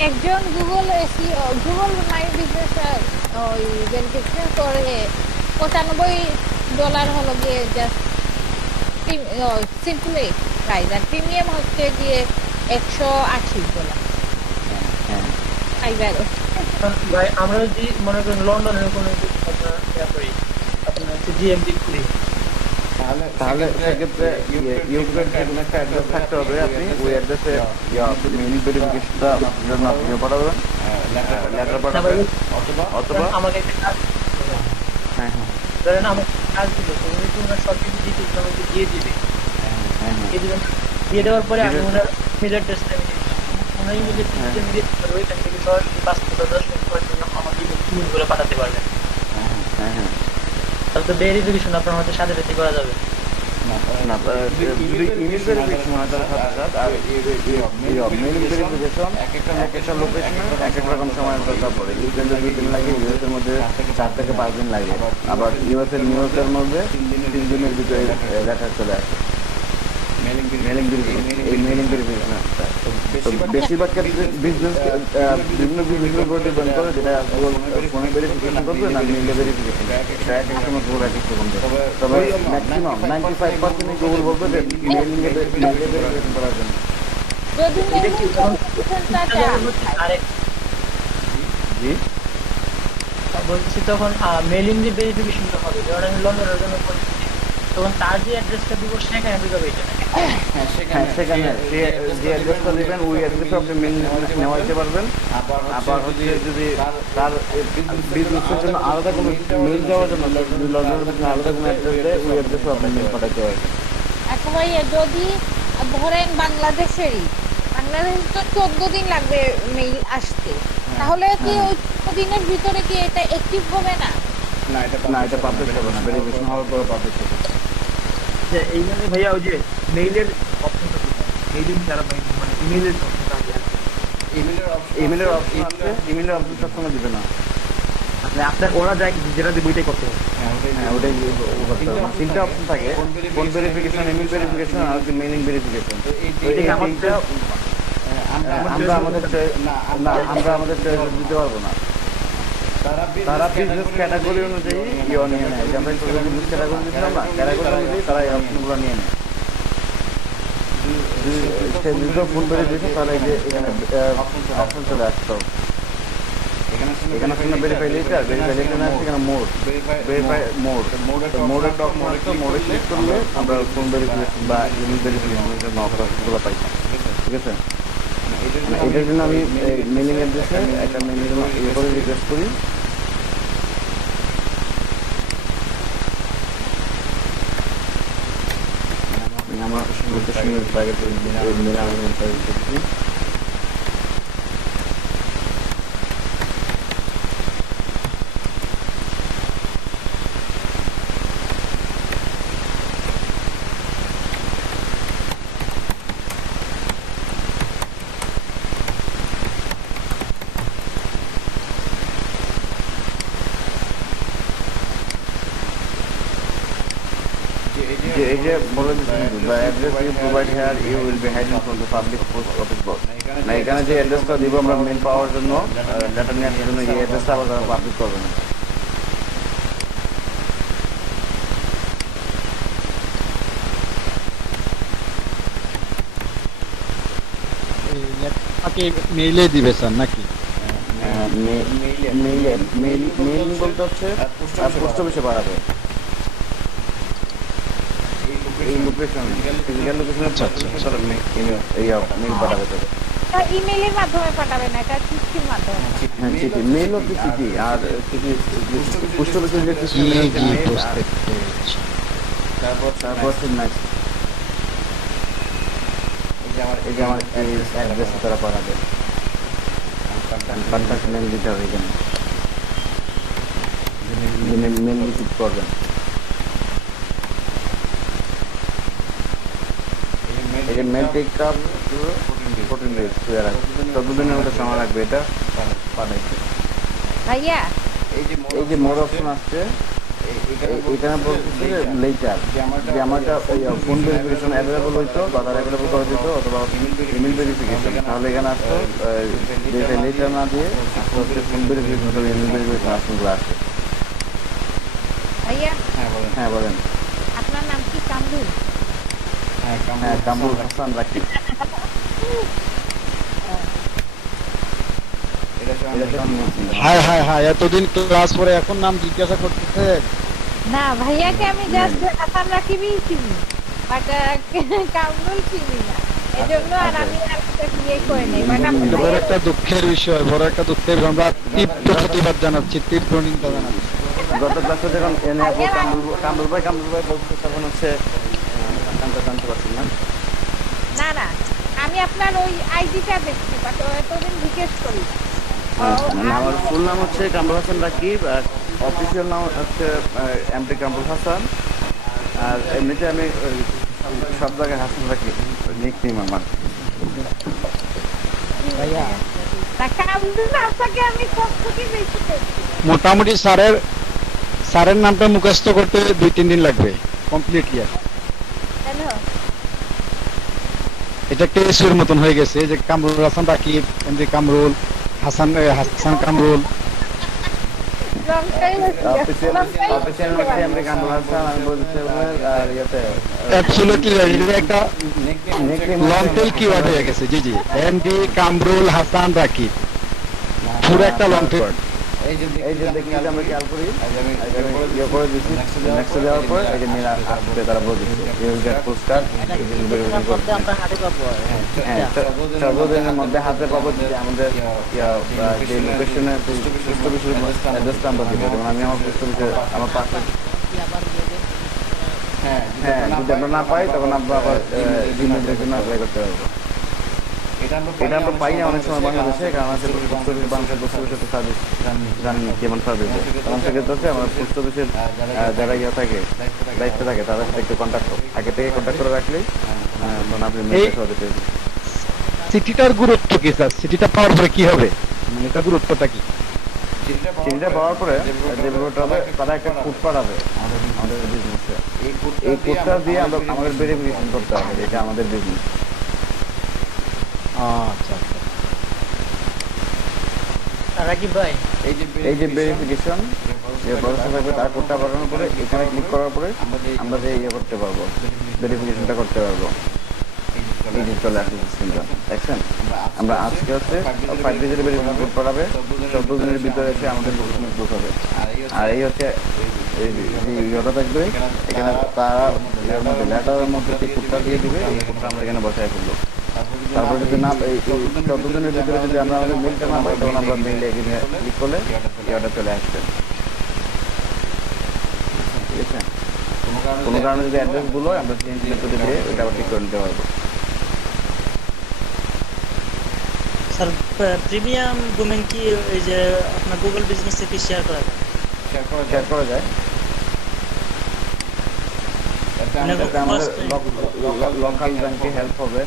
একজন Google SEO Google my business ওই ভেরিফিকেশন করে $95 হলো গিয়ে জাস্ট সিম্পলি প্রাইস, আর প্রিমিয়াম হচ্ছে গিয়ে $180। ভাই আমরা যদি মনে করেন লন্ডনের কোনো কিছু আপনার ইয়া করি, আপনার হচ্ছে জিএমডি খুলি, তাহলে সেক্ষেত্রে ইউক্রেন কোনো একটা অ্যাড্রেস থাকতে হবে। আপনি ওই অ্যাড্রেসে মেইল ভেরিফিকেশনটা জন্য আপনি পাঠাবেন, লেটার পাঠাবেন অথবা আমাকে একটা কাজ হ্যাঁ হ্যাঁ ধরেন আমার কাজ ছিল, তো উনি তো ওনার সব কিছু ডিটেলস আমাকে দিয়ে দিবে। দিয়ে দিবেন, দিয়ে দেওয়ার পরে আমি ওনার ইমেল অ্যাড্রেসটা আমি দিয়ে দিলাম। ওনার ইমেল অ্যাড্রেসটা আমি দিয়ে দিলাম, ওইখান থেকে সরাসরি 5 থেকে 10 মিনিট পরের জন্য আমাকে ইমেল করে পাঠাতে পারবেন। হ্যাঁ হ্যাঁ। তাহলে তো ভেরিফিকেশন আপনার হাতে সাথে সাথে করা যাবে। না যদি ইমেল ভেরিফিকেশন হয় তাহলে সাথে আর মেইল ভেরিফিকেশন এক একটা লোকেশনে এক এক রকম সময় দরকার পড়ে। ইউক্রেনে 2 দিন লাগে, ইউএসের মধ্যে 4 থেকে 5 দিন লাগে, আবার ইউএসের নিউইয়র্কের মধ্যে 3 দিনের ভিতরে লেটার চলে আসে। মেইলিং ভেরিফিকেশন এই মেইলিং ভেরিফিকেশন বেশিরভাগ ক্ষেত্রে বিভিন্ন বিজনেসের উপর ডিপেন্ড করে, যেটা গুগল ফোনে ভেরিফিকেশন করবে না মেইলে ভেরিফিকেশন, এটা এক এক সময় গুগল এক এক রকম দেবে। তবে ম্যাক্সিমাম 95% গুগল বলবে যে মেইলে ভেরিফিকেশন করার জন্য। যদি এটা কি আরেক জি বলছি, তখন মেইলিং যে ভেরিফিকেশনটা হবে, যখন আমি লন্ডনের জন্য করছি, তখন তার যে অ্যাড্রেসটা দিব সেখানে ঢুকাবে এটা নাকি? হ্যাঁ সেখানে যে অ্যাড্রেসটা দেবেন ওই অ্যাড্রেসে আপনি মেইল নেওয়া দিতে পারবেন। আবার হচ্ছে যদি তার বিজনেসের জন্য আলাদা কোনো মেইল দেওয়ার জন্য যদি লন্ডনের জন্য আলাদা কোনো অ্যাড্রেস দেয় ওই অ্যাড্রেসে আপনি মেইল পাঠাতে পারবেন। এখন ভাই যদি ধরেন বাংলাদেশ তো 14 দিন লাগবে মেইল আসতে, তাহলে কি ওই 14 দিনের ভিতরে কি এটা অ্যাক্টিভ হবে না? না এটা পাবলিশ হবে না, ভেরিফিকেশন হওয়ার পরে পাবলিশ হবে। যে এইখানে ভাইয়া ওই যে মেইলের অপশনটা মেইলিং ছাড়া মানে ইমেইলের অপশনটা আছে। ইমেলের অপশন আছে, ইমেলের অপশন সবসময় দিবে না। মানে আপনার ওরা যায় যেটা দিয়ে বইটাই করতে হবে। হ্যাঁ ওটাই করতে হবে। 3টা অপশন থাকে, ফোন ভেরিফিকেশন, ইমেল ভেরিফিকেশন আর মেইলিং ভেরিফিকেশন। আমরা আমাদের চয়েস দিতে পারবো না। তারা বিজনেস ক্যাটাগরি অনুযায়ী নিয়ে নেয়। যে আমরা বিজনেস ক্যাটাগরি দিচ্ছিলাম না, ক্যাটাগরি অনুযায়ী তারা এই অপশনগুলো নিয়ে নেয়। সে দুটো ফোন ভেরিফিকেশন তাহলে এই যে এখানে অপশন চলে আসতো, এখানে শুনে ভেরিফাই লেটার, ভেরিফাই লেটার না এখানে মোড, ভেরিফাই মোডের অপশন আছে, মোডে ক্লিক করলে আমরা ফোন ভেরিফিকেশন বা ইমেল ভেরিফিকেশনের জন্য অফারগুলো পাই। ঠিক আছে, এটার জন্য আমি মেইলিং অ্যাড্রেসে একটা মেইলের জন্য ইয়ে করে রিকোয়েস্ট করি। আমার প্রাইভেট মেলে আমি করছি। এই যে বলে দিচ্ছেন the address you provide here you will be hiding from the public post office box। না এখানে যে অ্যাড্রেসটা দিব আমরা মেইল পাওয়ার জন্য, লেটার নেওয়ার জন্য এই অ্যাড্রেসটা আবার পাবলিক করবে না। আপনাকে মেইলে দিবে স্যার নাকি? মেইলিং বলতে হচ্ছে পোস্ট অফিসে পাঠাবে এই লোকেশন, ফিজিক্যাল লোকেশনে এই মেইল পাঠাবে তাদের। ইমেইলের মাধ্যমে পাঠাবে না, এটা চিঠির মাধ্যমে। হ্যাঁ চিঠি, মেইল হচ্ছে চিঠি, আর চিঠি পোস্ট অফিসের যে তারপর হচ্ছে নেক্সট এই যে আমার অ্যাড্রেস তারা পাঠাবে, কন্ট্যাক্ট নেম দিতে হবে এখানে। মেল রিসিভ করবেন। এই যে মেল টেক আপ 14 days 14 দিনের মতো সময় লাগবে এটা পাঠাইতে। ভাইয়া এই যে মোর অপশন আসছে এখানে বলতেছে লেটার যে আমারটা ফোন ভেরিফিকেশন অ্যাভেলেবল হইতো বা তার অ্যাভেলেবল করে দিত অথবা ইমেল ভেরিফিকেশন, তাহলে এখানে আসতো যেটা লেটার না দিয়ে আসতে হচ্ছে ফোন ভেরিফিকেশন অথবা ইমেল ভেরিফিকেশন অপশনগুলো আসে। ভাইয়া হ্যাঁ বলেন। আপনার নাম কি কামরুল? হ্যাঁ কামরুল হাসান রাকিব। হায় হায় হায়, এতদিন ক্লাস করে এখন নাম জিজ্ঞাসা করতেছে। না ভাইয়াকে আমি জাস্ট হাসান রাকিবই চিনি, বাট কামরুল চিনি না, এজন্য আর আমি আর বিয়ে করে নেই। বাট আমি এটা বড় একটা দুঃখের বিষয়, বড় একটা দুঃখের। আমরা তীব্র প্রতিবাদ জানাচ্ছি, তীব্র নিন্দা জানাচ্ছি। গত ক্লাসে যখন এনে আপু কামরুল ভাই বলতে তখন হচ্ছে জানতে পারছেন না। না না, আমি আপনার ওই আইডিটা দেখছি, বাট এতদিন জিজ্ঞেস করি না। আমার ফুল নাম হচ্ছে কামরুল হাসান রাকিব, আর অফিসিয়াল নাম হচ্ছে এমডি কামরুল হাসান, আর এমনিতে আমি সব জায়গায় হাসান রাকিব নিক নেম আমার। ভাইয়া তা কামরুল আপনাকে আমি সব থেকে বেশি দেখছি। মোটামুটি স্যারের নামটা মুখস্থ করতে 2-3 দিন লাগবে কমপ্লিটলি। হ্যালো, এটা একটা ইস্যুর মতন হয়ে গেছে যে Kamrul Hasan Rakib, MD Kamrul Hasan Kamrul. Long time official হচ্ছে এমডি কামরুল হাসান, আমি বলছি আর ইয়েতে অ্যাবসলিউটলি এটা একটা লং টেল কিওয়ার্ড হয়ে গেছে। জি জি, এমডি কামরুল হাসান রাকিব, পুরো একটা লং টেল। এই যে দেখি যে আমরা খেয়াল করি ইয়ে করে দিচ্ছি, নেক্সট যাওয়ার পর এই যে নীলা আসবে, তারা বলে দিচ্ছে ইউজার পোস্টার আমরা হাতে পাবো। হ্যাঁ 14 দিনের মধ্যে হাতে পাবো যে আমাদের যে লোকেশনে পোস্ট অফিসের অ্যাড্রেসটা আমরা দিব। যেমন আমি আমার পোস্ট অফিসে আমার পাশে, হ্যাঁ যদি আমরা না পাই তখন আমরা আবার জিমেলের জন্য অ্যাপ্লাই করতে পারবো। এটা আমরা পাই না অনেক সময় বাংলাদেশে, কারণ আছে পোস্ট অফিস, বাংলাদেশের পোস্ট অফিসের তো সার্ভিস জানি কেমন সার্ভিস, তখন সেক্ষেত্রে হচ্ছে আমরা পোস্ট অফিসের যারা ইয়ে থাকে দায়িত্ব থাকে তাদের সাথে একটু আগে থেকে কন্ট্যাক্ট করে রাখলেই তখন আপনি মেসেজ হতে পেরেছেন। সিটিটার গুরুত্ব কি স্যার? সিটিটা পাওয়ার পরে কি হবে, মানে এটা গুরুত্বটা কি? চিঠিটা পাওয়ার পরে যে ব্যাপারটা হবে, তারা একটা কোড পাঠাবে আমাদের বিজনেসে। এই কোডটা দিয়ে আমাদের ভেরিফিকেশন করতে হবে এটা আমাদের বিজনেস। আচ্ছা আচ্ছা। রাকিব ভাই, এই যে ভেরিফিকেশন যে ব্যবস্থা থাকবে, তার কোডটা পাঠানোর পরে এখানে ক্লিক করার পরে আমরা যে ইয়ে করতে পারবো, ভেরিফিকেশনটা করতে পারবো। এই যে চলে আসছে সিস্টেমটা দেখছেন। আমরা আজকে হচ্ছে 5 days ভেরিফিকেশন কোড পাঠাবে, 14 দিনের ভিতরে এসে আমাদের লোকেশনে বুক হবে। আর এই হচ্ছে এই ইয়েটা থাকবে এখানে, তারা লেটারের মধ্যে যে কোডটা দিয়ে দিবে, এই কোডটা আমরা এখানে বসায় ফেলবো। তারপরে যদি না এই 14 দিনের ভিতরে যদি আমরা আমাদের মেলটা না পাই, তখন আমরা মেইলে এখানে ক্লিক করলে ইয়েটা চলে আসবে। ঠিক আছে, কোনো কারণে যদি অ্যাড্রেস ভুল হয় আমরা চেঞ্জ মেথডে দিয়ে ওইটা আবার ঠিক করে নিতে পারবো। স্যার প্রিমিয়াম ডোমেইন কি এই যে আপনার গুগল বিজনেসে কি শেয়ার করা যায়? শেয়ার করা যায়। এটা আমাদের লোকাল ব্যাংকে হেল্প হবে।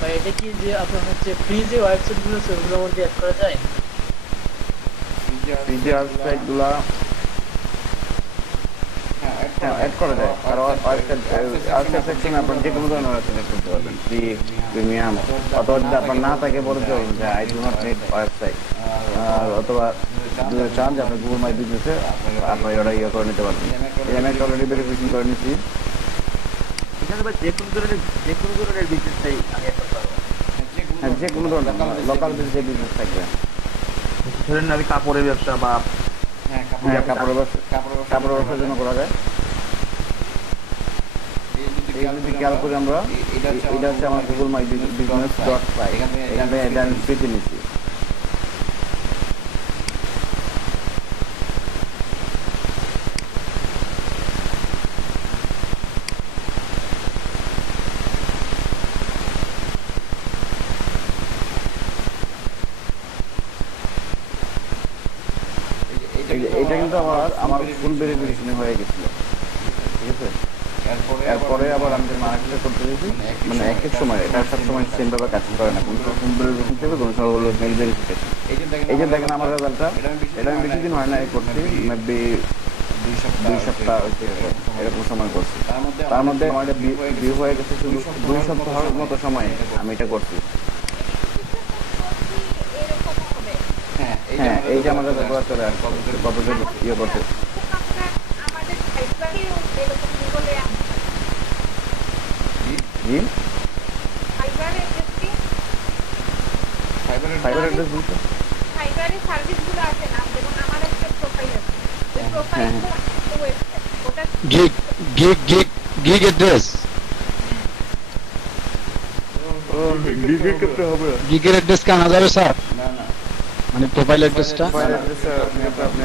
ভাই এটা কি যে আপনার হচ্ছে ফ্রি যে ওয়েবসাইট গুলো আছে ওগুলোর মধ্যে অ্যাড করা যায়? এই যে ওয়েবসাইট গুলা হ্যাঁ অ্যাড করা যায়। আর ওয়েবসাইট সেকশনে আপনি যে কোনো ধরনের ওয়েবসাইট করতে পারবেন, ফ্রি, প্রিমিয়াম, অথবা যদি আপনার না থাকে বলতে পারবেন যে I do not need website, অথবা যদি চান যে আপনি গুগল মাই বিজনেসে আপনার ওটা ইয়ে করে নিতে পারবেন। এই আমি একটা অলরেডি ভেরিফিকেশন করে নিচ্ছি। এখানে ভাই যে কোনো ধরনের বিজনেসটাই আমি একটা পারবো। হ্যাঁ যে কোনো ধরনের লোকাল যে বিজনেস থাকবে, ধরেন আমি কাপড়ের ব্যবসা বা হ্যাঁ কাপড়ের ব্যবসার জন্য করা যায়। এই যদি খেয়াল করি আমরা, এটা হচ্ছে আমার গুগল মাই বিজনেস .5, এখান থেকে এটা আমি পেতে নিচ্ছি। এটা কিন্তু আমার ফুল ভেরিফিকেশন হয়ে গেছিল, ঠিক আছে। এরপরে আবার আমি মার্কেটে করতে দিয়েছি, মানে এক এক সময় এটা সব সময় সেম ভাবে কাজ করে না, কোন সময় ফুল ভেরিফিকেশন থেকে কোন সময় হলো মেল ভেরিফিকেশন। এই যে দেখেন আমার রেজাল্টটা, এটা আমি বেশি দিন হয় না করছি, মেবি 2 সপ্তাহ এরকম সময় করছি। তার মধ্যে আমার এটা ভিউ হয়ে গেছে শুধু 2 সপ্তাহের মতো সময় আমি এটা করছি। এরকম হবে। হ্যাঁ, এই যে আমাদের ব্যবহার চলে আর কতজন ইয়ে করছে। আমাদের ফাইবারেও এরকম গুগলে জি ফাইবার অ্যাড্রেসটি ফাইবার অ্যাড্রেস বলতে ফাইবারের সার্ভিসগুলো আছে না, যেমন আমার একটা প্রোফাইল আছে, ওই প্রোফাইলটা ওয়েবসাইট, ওটা gig address, ডিলিট করতে হবে। gig এর অ্যাড্রেস কানা যাবে স্যার, না না, মানে প্রোফাইল অ্যাড্রেসটা ফাইল অ্যাড্রেস আপনি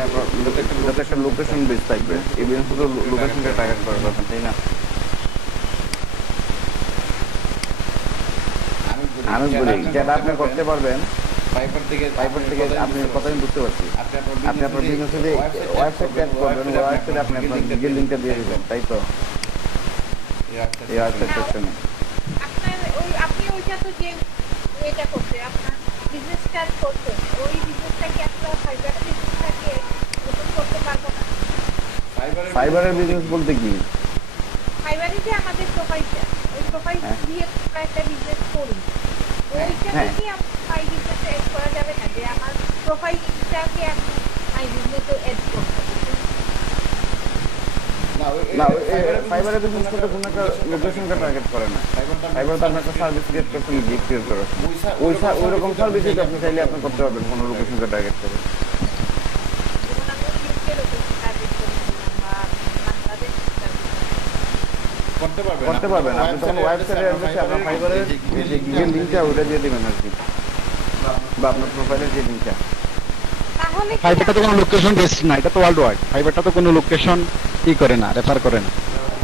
যাতে একটা লোকেশন বেস থাকবে, এই বেস তো লোকেশনটা টার্গেট করে পাবেন, তাই না? আমি বলি যেটা আপনি করতে পারবেন ফাইবার থেকে আপনি কথা আমি বুঝতে পারছি। আপনি আপনার বিজনেসে যে ওয়েবসাইট অ্যাড করবেন, ওই ওয়েবসাইটে আপনি আপনার গুগল লিংকটা দিয়ে দিবেন, তাই তো? এই ওয়েবসাইট সেকশনে আপনার ওই আপনি ওইটা তো যে এটা করতে আপনার বিজনেস স্টার্ট করতে, ওই বিজনেসটাকে আপনার ফাইবারের বিজনেসটাকে ওপেন করতে পারবো না। ফাইবারের বিজনেস বলতে কি? ফাইবারে যে আমাদের প্রোফাইলটা, ওই প্রোফাইল দিয়ে আমরা একটা বিজনেস করি, ওইটা থেকে আপনার মাই বিজনেসে অ্যাড করা যাবে না, যে আমার প্রোফাইলটাকে আমি মাই বিজনেসে অ্যাড করতে না, ফাইবারের বিজনেস করতে কোনো একটা লোকেশনকে টার্গেট করে না। ফাইবার তো আপনি একটা সার্ভিস ক্রিয়েট করছেন, গিগ ক্রিয়েট করেছেন, ওই রকম সার্ভিসই তো আপনি চাইলে আপনি করতে পারবেন কোনো লোকেশনকে টার্গেট করে। যেমন আমি ইউকে লোকেশন টার্গেট করেছিলাম বা বাংলাদেশ করতে পারবেন আপনি তখন ওয়েবসাইটে অ্যাড্রেসে আপনার ফাইবারের যে গুগল লিংকটা ওটা দিয়ে দিবেন আর কি, বা আপনার প্রোফাইলের যে লিংকটা। তাহলে কি ফাইবারটা তো কোনো লোকেশন বেসড না, এটা তো ওয়ার্ল্ড ওয়াইড। ফাইবারটা তো কোনো লোকেশন ই করে না, রেফার করে না,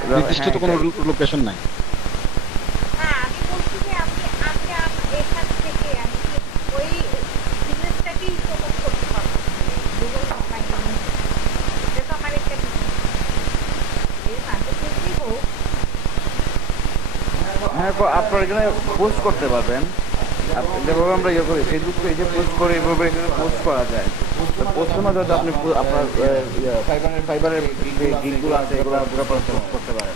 নির্দিষ্ট তো কোনো লোকেশন নাই। না, আমি বলছি যে আমি এখান থেকে আমি ওই বিজনেসটাকেই প্রমোট করতে পারবো গুগল মার্কেটিং, এটা তো আমার একটা বিজনেস, এর মার্কেটিংই হোক। হ্যাঁ, আপনার এখানে পোস্ট করতে পারবেন, যেভাবে আমরা ইয়ে করি ফেসবুক পেজে পোস্ট করে, এইভাবে এখানে পোস্ট করা যায়। পোস্টের মাধ্যমে আপনি আপনার ফাইবারের যে গিগগুলো আছে এগুলো পুরো পোস্ট করতে পারেন।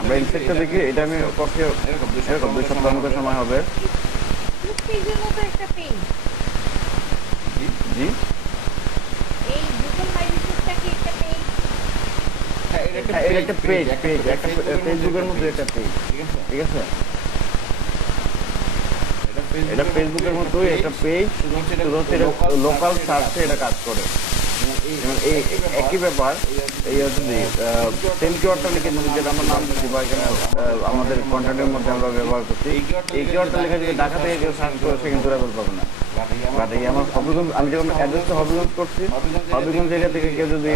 আমরা ইনসেক্টটা দেখি, এটা আমি পক্ষে এরকম 2 সপ্তাহের মতো সময় হবে। ফেসবুক পেজের মতো একটা পেজ, জি এই গুগল মাই বিজনেসটাকে একটা পেজ, এটা একটা পেজ, একটা ফেসবুকের মতো একটা পেজ, ঠিক আছে? এটা ফেসবুকের মতোই একটা পেজ, শুধু লোকাল সার্চে এটা কাজ করে। এই একই ব্যাপার, এই হচ্ছে সেম কিওয়ার্ডটা লিখে যেটা আমরা নাম দিচ্ছি বা এখানে আমাদের কন্টেন্টের মধ্যে আমরা ব্যবহার করছি, এই কিওয়ার্ডটা লিখে যদি ঢাকা থেকে কেউ সার্চ করে সে কিন্তু রেজাল্ট পাবে না। বাট এই আমার হবিগঞ্জ, আমি যখন অ্যাড্রেসটা হবিগঞ্জ করছি, হবিগঞ্জ এরিয়া থেকে কেউ যদি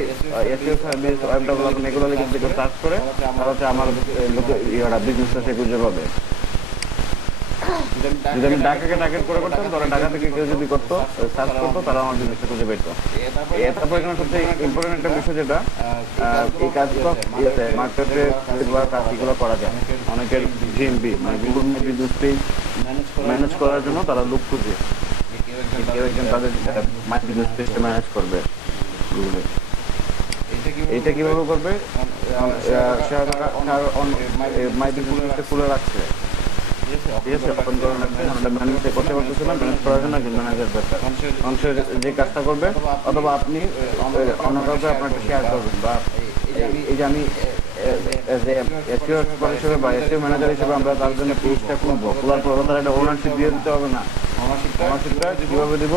এসইও সার্ভিস, ওয়েব ডেভেলপমেন্ট এগুলো লিখে যদি কেউ সার্চ করে, তাহলে হচ্ছে আমার বিজনেসটা সে খুঁজে পাবে। যদি আমি ঢাকাকে টার্গেট করে করতাম, তাহলে ঢাকা থেকে কেউ যদি করতো সার্চ করতো, তারা আমার বিজনেসটা খুঁজে পেতো। তারপর এখানে সবচেয়ে ইম্পর্টেন্ট একটা বিষয় যেটা, এই কাজগুলো মার্কেটে কাজগুলো করা যায়। অনেকের জিএমপি মানে গুগল বিজনেস পেজ ম্যানেজ করার জন্য তারা লোক খুঁজে, কেউ একজন তাদের মাই বিজনেস পেজটা ম্যানেজ করবে গুগলে। এটা কিভাবে করবে? মাই বিজনেসটা খুলে রাখছে, ঠিক আছে? ওপেন করে রাখছেন, আমরা ম্যানেজ করতে পারতেছিলাম, ম্যানেজ করার জন্য একজন ম্যানেজার দরকার। অংশের যে কাজটা করবে, অথবা আপনি অন্য কাউকে আপনার শেয়ার করবেন, বা এই যে আমি এসইও এক্সপার্ট হিসেবে বা এসইও ম্যানেজার হিসেবে আমরা তার জন্য পেজটা খুলবো, খোলার পর তার একটা ওনারশিপ দিয়ে দিতে হবে না? ওনারশিপটা কিভাবে দিব?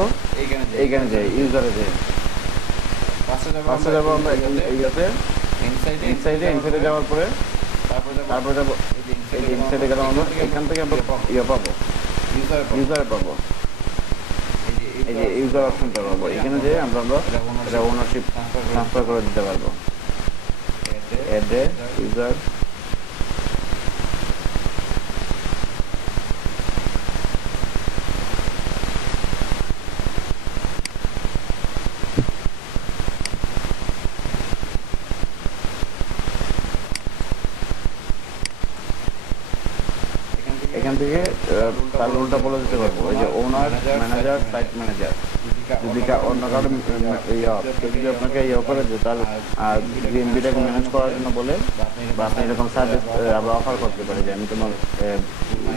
এইখানে যাই, ইউজারে যাই, পাশে যাবো আমরা এইটাতে, ইনসাইডে যাওয়ার পরে তারপরে যাবো এই যে ইনসাইডে গেলাম আমরা, এখান থেকে আমরা ইয়ে পাবো, ইউজার পাবো, এই যে ইউজার অপশনটা পাবো। এখানে যে আমরা এটা ওনারশিপ ট্রান্সফার করে দিতে পারবো। অ্যাডে ইউজার, থেকে তার রোলটা বলে দিতে পারবো। ওই যে ওনার, ম্যানেজার, সাইট ম্যানেজার। যদি অন্য কারো কেউ যদি আপনাকে করে যে তার জিএমবিটাকে ম্যানেজ করার জন্য বলে, বা আপনি এরকম সার্ভিস আমরা অফার করতে পারি যে আমি তোমার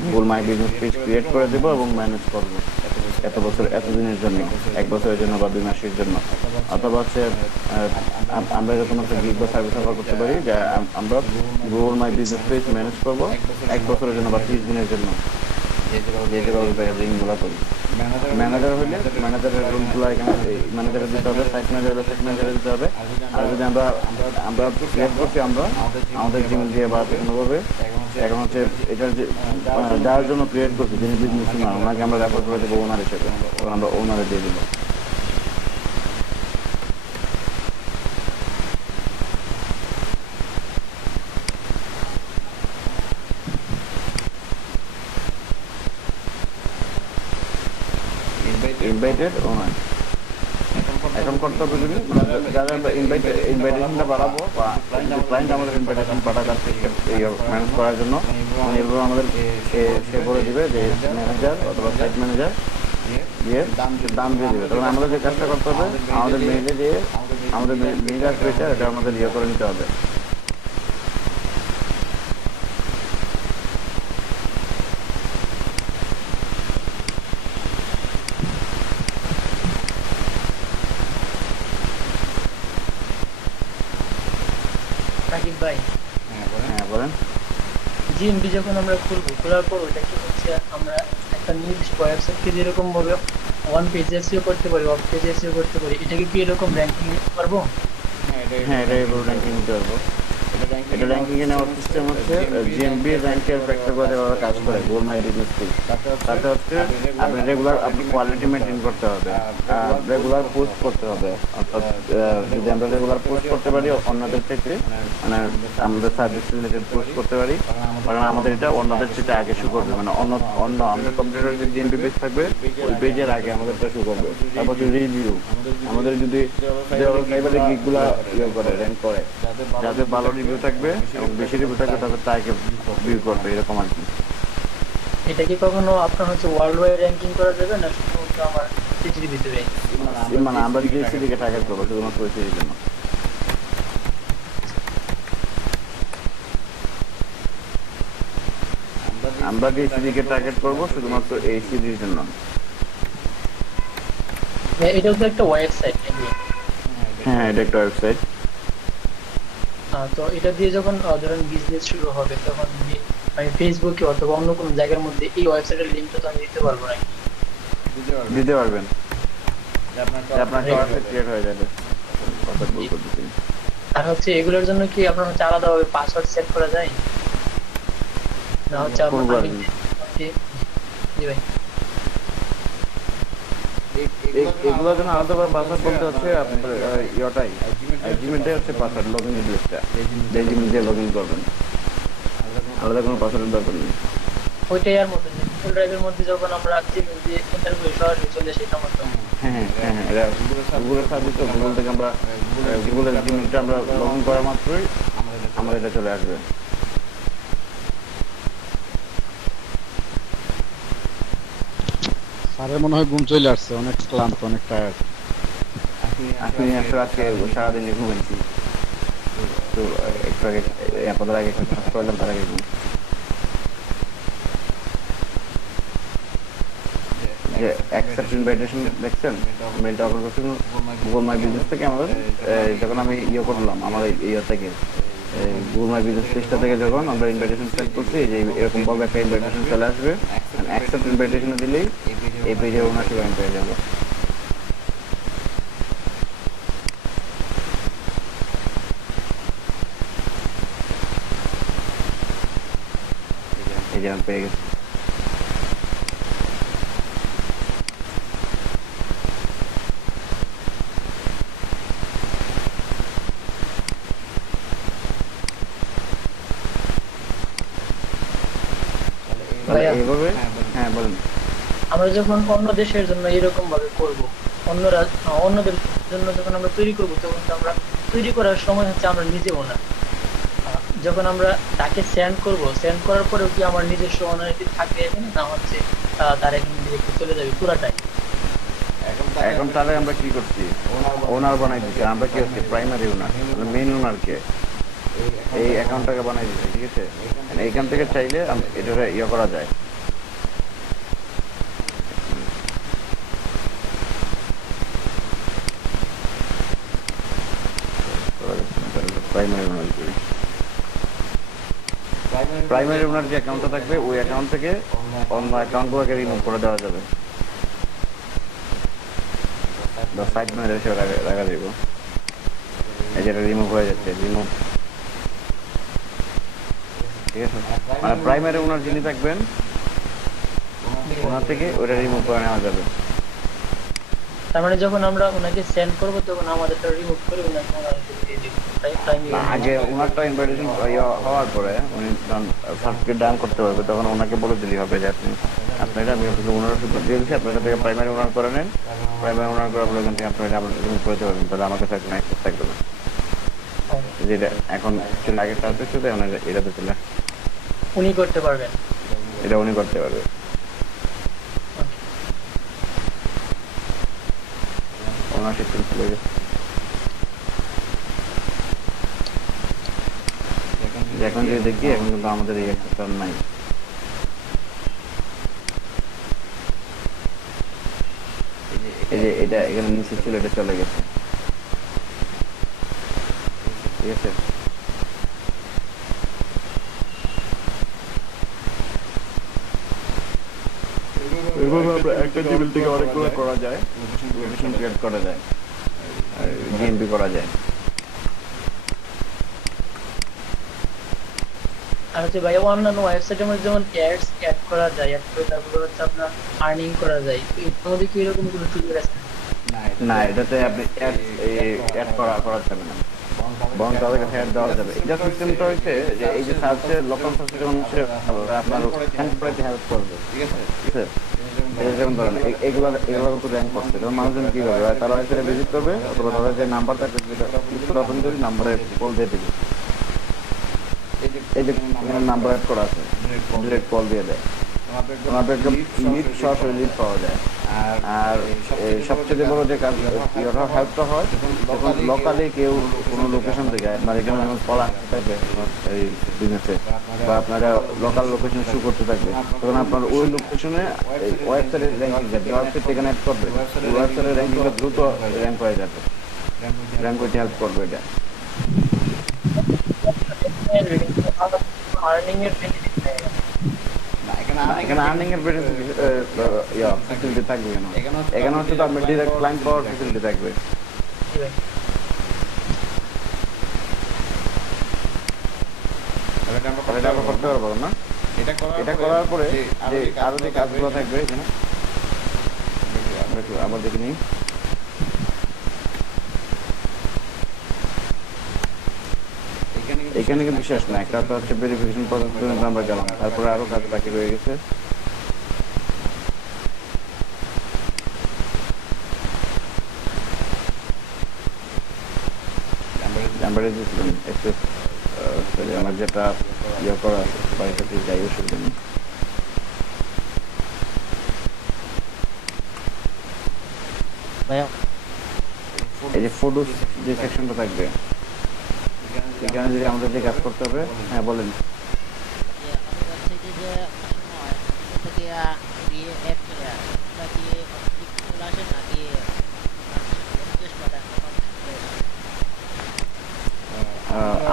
Google my business page create করে দেবো এবং ম্যানেজ করবো এত বছর, এতদিনের জন্য, 1 বছরের জন্য বা 2 মাসের জন্য। অথবা হচ্ছে আমরা এরকম একটা গিগ বা সার্ভিস অফার করতে পারি যে আমরা Google my business page manage করবো 1 বছরের জন্য বা 30 দিনের জন্য, যেভাবে প্যাকেজিংগুলো করি। ম্যানেজার হলে ম্যানেজারের রুলগুলো এখানে ম্যানেজারে দিতে হবে, সাইট ম্যানেজার হলে সাইট ম্যানেজারে দিতে হবে। আর যদি আমরা ক্রিয়েট করছি আমরা আমাদের জিমেল দিয়ে বা কোনোভাবে, এখন হচ্ছে এটার যে যার জন্য ক্রিয়েট করছি যিনি বিজনেস ওনার, ওনাকে আমরা রেফার করে দেবো ওনার হিসেবে, আমরা ওনারে দিয়ে দেবো। ইনভাইটেড ওনার এখন করতে হবে। যদি যারা আমরা ইনভাইটেশনটা বাড়াবো বা ক্লায়েন্ট আমাদের ইনভাইটেশন পাঠাচ্ছে ম্যানেজ করার জন্য, এরপর আমাদের সে বলে দিবে যে ম্যানেজার অথবা সাইট ম্যানেজার দিয়ে দাম দিয়ে দেবে। তখন আমাদের যে কাজটা করতে হবে, আমাদের মেইলে দিয়ে আমাদের মেইল আসবে, এটা আমাদের করে নিতে হবে। রাকিব ভাই, হ্যাঁ বলেন। জিএমবি যখন আমরা খুলবো, খোলার পর ওটা কি হচ্ছে আমরা একটা নির্দিষ্ট ওয়েবসাইটকে যেরকম ভাবে ওয়ান পেজ এসইও করতে পারি, অফ পেজ এসইও করতে পারি, এটাকে কি এরকম র্যাঙ্কিং দিতে পারবো? হ্যাঁ, এটাই র্যাঙ্কিং নিতে পারবো। এটা র্যাঙ্কিং এ নেওয়ার সিস্টেম হচ্ছে জিএমবি র্যাঙ্কের ফ্যাক্টর করে কাজ করে গুগল মাই বিজনেস পেজ। তাতে হচ্ছে আপনি রেগুলার আপনি কোয়ালিটি মেনটেন করতে হবে, রেগুলার পোস্ট করতে হবে। অর্থাৎ যদি আমরা রেগুলার পোস্ট করতে পারি অন্যদের থেকে, মানে আমাদের সার্ভিস রিলেটেড পোস্ট করতে পারি, কারণ আমাদের এটা অন্যদের থেকে আগে শু করবে। মানে অন্য আমাদের কম্পিউটার যে জিএমবি পেজ থাকবে ওই পেজের আগে আমাদেরটা শু করবে। তারপর রিভিউ আমাদের যদি এবারে গিগগুলা করে র্যাঙ্ক করে, যাদের ভালো রিভিউ থাকবে এবং বেশি রিভিউ থাকবে তাদের তাকে ভিউ করবে, এরকম আর কি। এটা কি কখনো আপনার হচ্ছে ওয়ার্ল্ড ওয়াইড র্যাঙ্কিং করা যাবে না শুধুমাত্র আমার সিটির ভিতরে? মানে আমরা যে সিটিকে টার্গেট করবো শুধুমাত্র ওই সিটির জন্য। আমরা যে সিটিকে টার্গেট করবো শুধুমাত্র এই সিটির জন্য। এটাও তো একটা ওয়েবসাইট। হ্যাঁ, এটা একটা ওয়েবসাইট। তো এটা দিয়ে যখন ধরেন বিজনেস শুরু হবে, তখন আমি ফেসবুকে অথবা অন্য কোনো জায়গার মধ্যে এই ওয়েবসাইটের লিঙ্কটা তো আমি দিতে পারবো নাকি? দিতে পারবেন, আপনার ওয়েবসাইট ক্রিয়েট হয়ে যাবে। আর হচ্ছে এগুলোর জন্য কি আপনার হচ্ছে আলাদাভাবে পাসওয়ার্ড সেট করা যায় না? হচ্ছে জি ভাই, এগুলোর জন্য আলাদাভাবে পাসওয়ার্ড বলতে হচ্ছে আপনার ইয়েটাই জিমেলটাই হচ্ছে পাসওয়ার্ড, লগইন ডিটেইলসটা যে জিমেল দিয়ে লগইন করবেন, আলাদা কোনো পাসওয়ার্ডের দরকার নেই। ওইটাই আর মধ্যে গুগল ড্রাইভের মধ্যে যখন আমরা জিমেল দিয়ে এন্টার করি সরাসরি চলে সেটা মতো। হ্যাঁ, এটা গুগলের সার্ভিস, তো গুগল থেকে আমরা গুগলের জিমেলটা আমরা লগইন করা মাত্রই আমাদের এটা চলে আসবে। স্যারের মনে হয় ঘুম চলে আসছে, অনেক ক্লান্ত, অনেক টায়ার্ড। আপনি আসলে আজকে সারাদিন ঘুমেছি, তো একটু আগে আপনাদের আগে কাজ করলাম, তার আগে যে অ্যাকসেপ্ট ইনভাইটেশন দেখছেন মেলটা অফার করছেন গুগল মাই বিজনেস থেকে। আমাদের যখন আমি করলাম আমার ইয়ে থেকে গুগল মাই বিজনেস পেজটা থেকে যখন আমরা ইনভাইটেশন সেট করছি, যে এরকম ভাবে একটা ইনভাইটেশন চলে আসবে, অ্যাকসেপ্ট ইনভাইটেশন দিলেই এই পেজের ওনারশিপ আমি পেয়ে যাবো। এই যে আমি পেয়ে গেছি। এইভাবে, হ্যাঁ বলেন। আমরা যখন অন্য দেশের জন্য এরকম ভাবে করব, অন্যদের জন্য যখন আমরা তৈরি করব, তখন তো আমরা তৈরি করার সময় হচ্ছে আমরা নিজেও না যখন আমরা তাকে সেন্ড করব, সেন্ড করার পরে কি আমার নিজস্ব অনারিটি থাকবে এখানে, না হচ্ছে তার এখানে ডিরেক্ট চলে যাবে পুরাটাই? এখন তাহলে আমরা কি করছি, ওনার বানাই দিচ্ছি। আমরা কি হচ্ছে প্রাইমারি ওনার, মেইন ওনারকে এই অ্যাকাউন্টটাকে বানাই দিচ্ছি, ঠিক আছে? এইখান থেকে চাইলে এটা ইয়ে করা যায়। প্রাইমারি ওনার প্রাইমারি ওনার যে অ্যাকাউন্টটা থাকবে ওই অ্যাকাউন্ট থেকে অন্য অ্যাকাউন্টগুলোকে রিমুভ করে দেওয়া যাবে, বা সাইড ম্যানেজার হিসেবে রাখা যাবে। এই যেটা রিমুভ হয়ে যাচ্ছে, রিমুভ, ঠিক আছে? মানে প্রাইমারি ওনার যিনি থাকবেন ওনার থেকে ওটা রিমুভ করে নেওয়া যাবে। তার মানে যখন আমরা ওনাকে সেন্ড করব তখন আমাদেরটা রিমুভ করে ওনাকে দিয়ে দিব, তাই প্রাইমারি। আগে ওনারটা ইনভাইটেশন হওয়ার পরে উনি যখন সার্টিফিকেট ডাউন করতে পারবে তখন ওনাকে বলে দিলেই হবে যে আপনারা আমি ওনার দিয়ে দিচ্ছি, আপনার থেকে প্রাইমারি ওনার করে নেন। প্রাইমারি ওনার করার পরে এখান থেকে আপনারা আবার রিমুভ করতে পারবেন, তাহলে আমার কাছে এখন অ্যাক্সেস থাকবে না। যেটা এখন আগে সার্ভিস শুধু এখন এটাতে চলে উনি করতে পারবেন, এটা উনি করতে পারবে। ওনারশিপ চলে গেছে। এখন যদি দেখি এখন কিন্তু আমাদের এই অ্যাক্সেসটা নাই। এই যে এটা এখানে নিচে ছিল, এটা চলে গেছে, ঠিক আছে? এভাবে আমরা একটা টেবিল থেকে অনেকগুলো করা যায়, লোকেশন ক্রিয়েট করা যায়, জিএমপি করা যায়। আর হচ্ছে ভাই অন্যান্য ওয়েবসাইটের মধ্যে যেমন অ্যাডস অ্যাড করা যায়, অ্যাড করে তারপরে হচ্ছে আপনার আর্নিং করা যায়, এর মধ্যে কি এরকম কোনো সুবিধা আছে? না, এটাতে আপনি অ্যাড করা যাবে না, বরং তাদের কাছে অ্যাড দেওয়া যাবে। এটা সিস্টেমটা হচ্ছে যে এই যে সার্চে লোকাল সার্চে যখন আপনার র্যাঙ্ক করতে হেল্প করবে, ঠিক আছে? যেমন ধরেন এগুলো কিন্তু র্যাঙ্ক করছে, তখন মানুষজন কি করবে, তারা ওয়েবসাইটে ভিজিট করবে অথবা তাদের যে নাম্বার থাকবে সেটা ওপেন করে নাম্বারে কল দিয়ে দেবে। এই যে নাম্বার অ্যাড করা আছে, ডিরেক্ট কল দিয়ে দেয়, আমাদের লিড সরাসরি লিড পাওয়া যায়। আর সবচেয়ে বড় যে কাজ হেল্পটা হয় যখন লোকালি কেউ কোনো লোকেশন থেকে আপনার এখানে যখন কল আসতে থাকবে এই বিজনেসে, বা আপনারা লোকাল লোকেশন শুরু করতে থাকবে, তখন আপনার ওই লোকেশনে ওয়েবসাইটের র্যাঙ্কিং যাবে, ওয়েবসাইট এখানে অ্যাড করবে, ওয়েবসাইটের র্যাঙ্কিংটা দ্রুত র্যাঙ্ক হয়ে যাবে, র্যাঙ্ক করতে হেল্প করবে এটা। আর্নিং এর বেনিফিট নেই এখানে আর্নিং এর ফ্যাসিলিটি থাকবে কেন? এখানে হচ্ছে তো আপনার ডিরেক্ট ক্লায়েন্ট পাওয়ার ফ্যাসিলিটি থাকবে। এটা আমরা করতে পারবো না, এটা করার পরে যে আরো যে কাজগুলো থাকবে এখানে আবার দেখে নিই। এখানে কিন্তু শেষ না, একটা তো হচ্ছে ভেরিফিকেশন প্রসেস পর্যন্ত আমরা গেলাম, তারপরে আরো কাজ বাকি রয়ে গেছে। আমার যেটা ইয়ে করা বাড়িতে যাই অসুবিধা নেই। এই যে ফটোস যে সেকশনটা থাকবে এখানে যদি আমাদের যে কাজ করতে হবে। হ্যাঁ বলেন।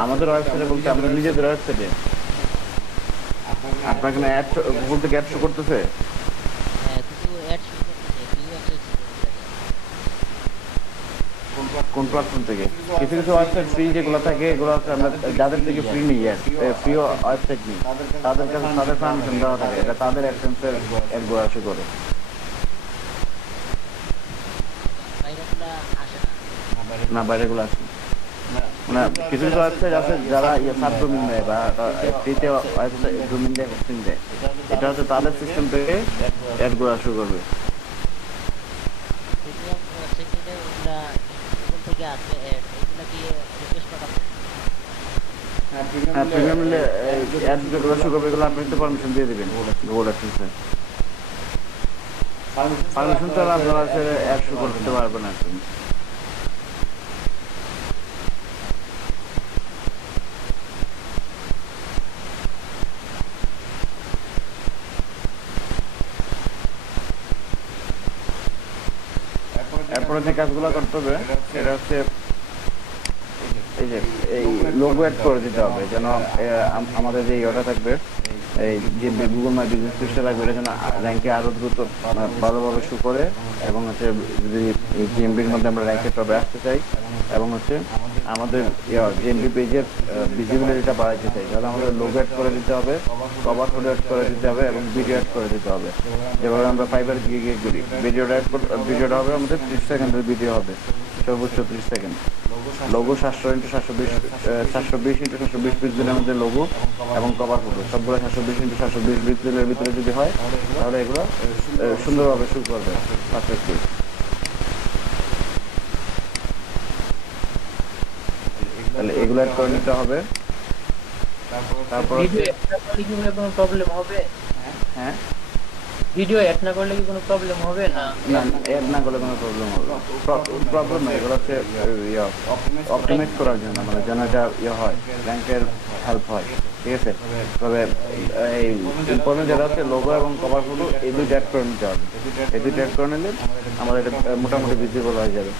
আমাদের ওয়েবসাইটে বলতে আমাদের নিজেদের ওয়েবসাইটে আপনার এখানে অ্যাড গুগল থেকে অ্যাড শো করতেছে। কোন প্ল্যাটফর্ম থেকে? কিছু কিছু ওয়েবসাইট ফ্রি যেগুলো থাকে এগুলো আমরা যাদের থেকে ফ্রি নিই, ফ্রি ওয়েবসাইট নিই, তাদের কাছে তাদের পারমিশন দেওয়া থাকে, এটা তাদের অ্যাডসেন্সের অ্যাডগুলো আসে করে। না বাইরেগুলো আসে মানে কিছু কিছু ওয়েবসাইট আছে যারা সাবডোমেইন দেয় বা ফ্রিতে ওয়েবসাইট ডোমেইন দেয়, হোস্টিং দেয়, এটা হচ্ছে তাদের সিস্টেম থেকে অ্যাডগুলো শুরু করবে। হ্যাঁ প্রিমিয়াম নিলে অ্যাড যেগুলো শুরু করবে এগুলো আপনি তো পারমিশন দিয়ে দিবেন গুগল অ্যাডসেন্সে। পারমিশন ছাড়া আপনারা হচ্ছে অ্যাড শুরু করতে পারবেন আর কি। এরপরে যে কাজগুলো করতে হবে সেটা হচ্ছে এই যে এই লোগো অ্যাড করে দিতে হবে, যেন আমাদের যে ইয়েটা থাকবে এই যে গুগল মাই বিজনেস পেজটা লাগবে এটা যেন র্যাঙ্কে আরো দ্রুত ভালোভাবে শো করে, এবং হচ্ছে যদি জিএমবির মধ্যে আমরা র্যাঙ্কে টপে আসতে চাই এবং হচ্ছে আমাদের জিএমবি পেজের ভিজিবিলিটিটা বাড়াইতে চাই, তাহলে আমাদের লোগো অ্যাড করে দিতে হবে, কভার ফটো অ্যাড করে দিতে হবে এবং ভিডিও অ্যাড করে দিতে হবে। যেভাবে আমরা ফাইবার গিয়ে করি ভিডিওটা হবে আমাদের 30 সেকেন্ডের ভিডিও হবে, সর্বোচ্চ 30 সেকেন্ড। লোগো 720x720 পিক্সেলের মধ্যে লোগো এবং কভার ফটো সবগুলো 720x720 পিক্সেলের ভিতরে যদি হয় তাহলে এগুলো সুন্দরভাবে শুট করবে পারফেক্টলি। তাহলে এগুলো অ্যাড করে নিতে হবে। তারপর ভিডিও অ্যাড না করলে কি কোনো প্রবলেম হবে? হ্যাঁ ভিডিও অ্যাড না করলে কি কোনো প্রবলেম হবে? না না অ্যাড না করলে কোনো প্রবলেম হবে প্রবলেম নয়, এগুলো হচ্ছে অপটিমাইজ করার জন্য, মানে যেন এটা হয় র্যাঙ্কের হেল্প হয়, ঠিক আছে। তবে এই ইম্পর্টেন্ট যেটা হচ্ছে লোগো এবং কভার ফটো এই দুইটা অ্যাড করে নিতে হবে, এই দুইটা অ্যাড করে নিলে আমাদের এটা মোটামুটি ভিজিবল হয়ে যাবে।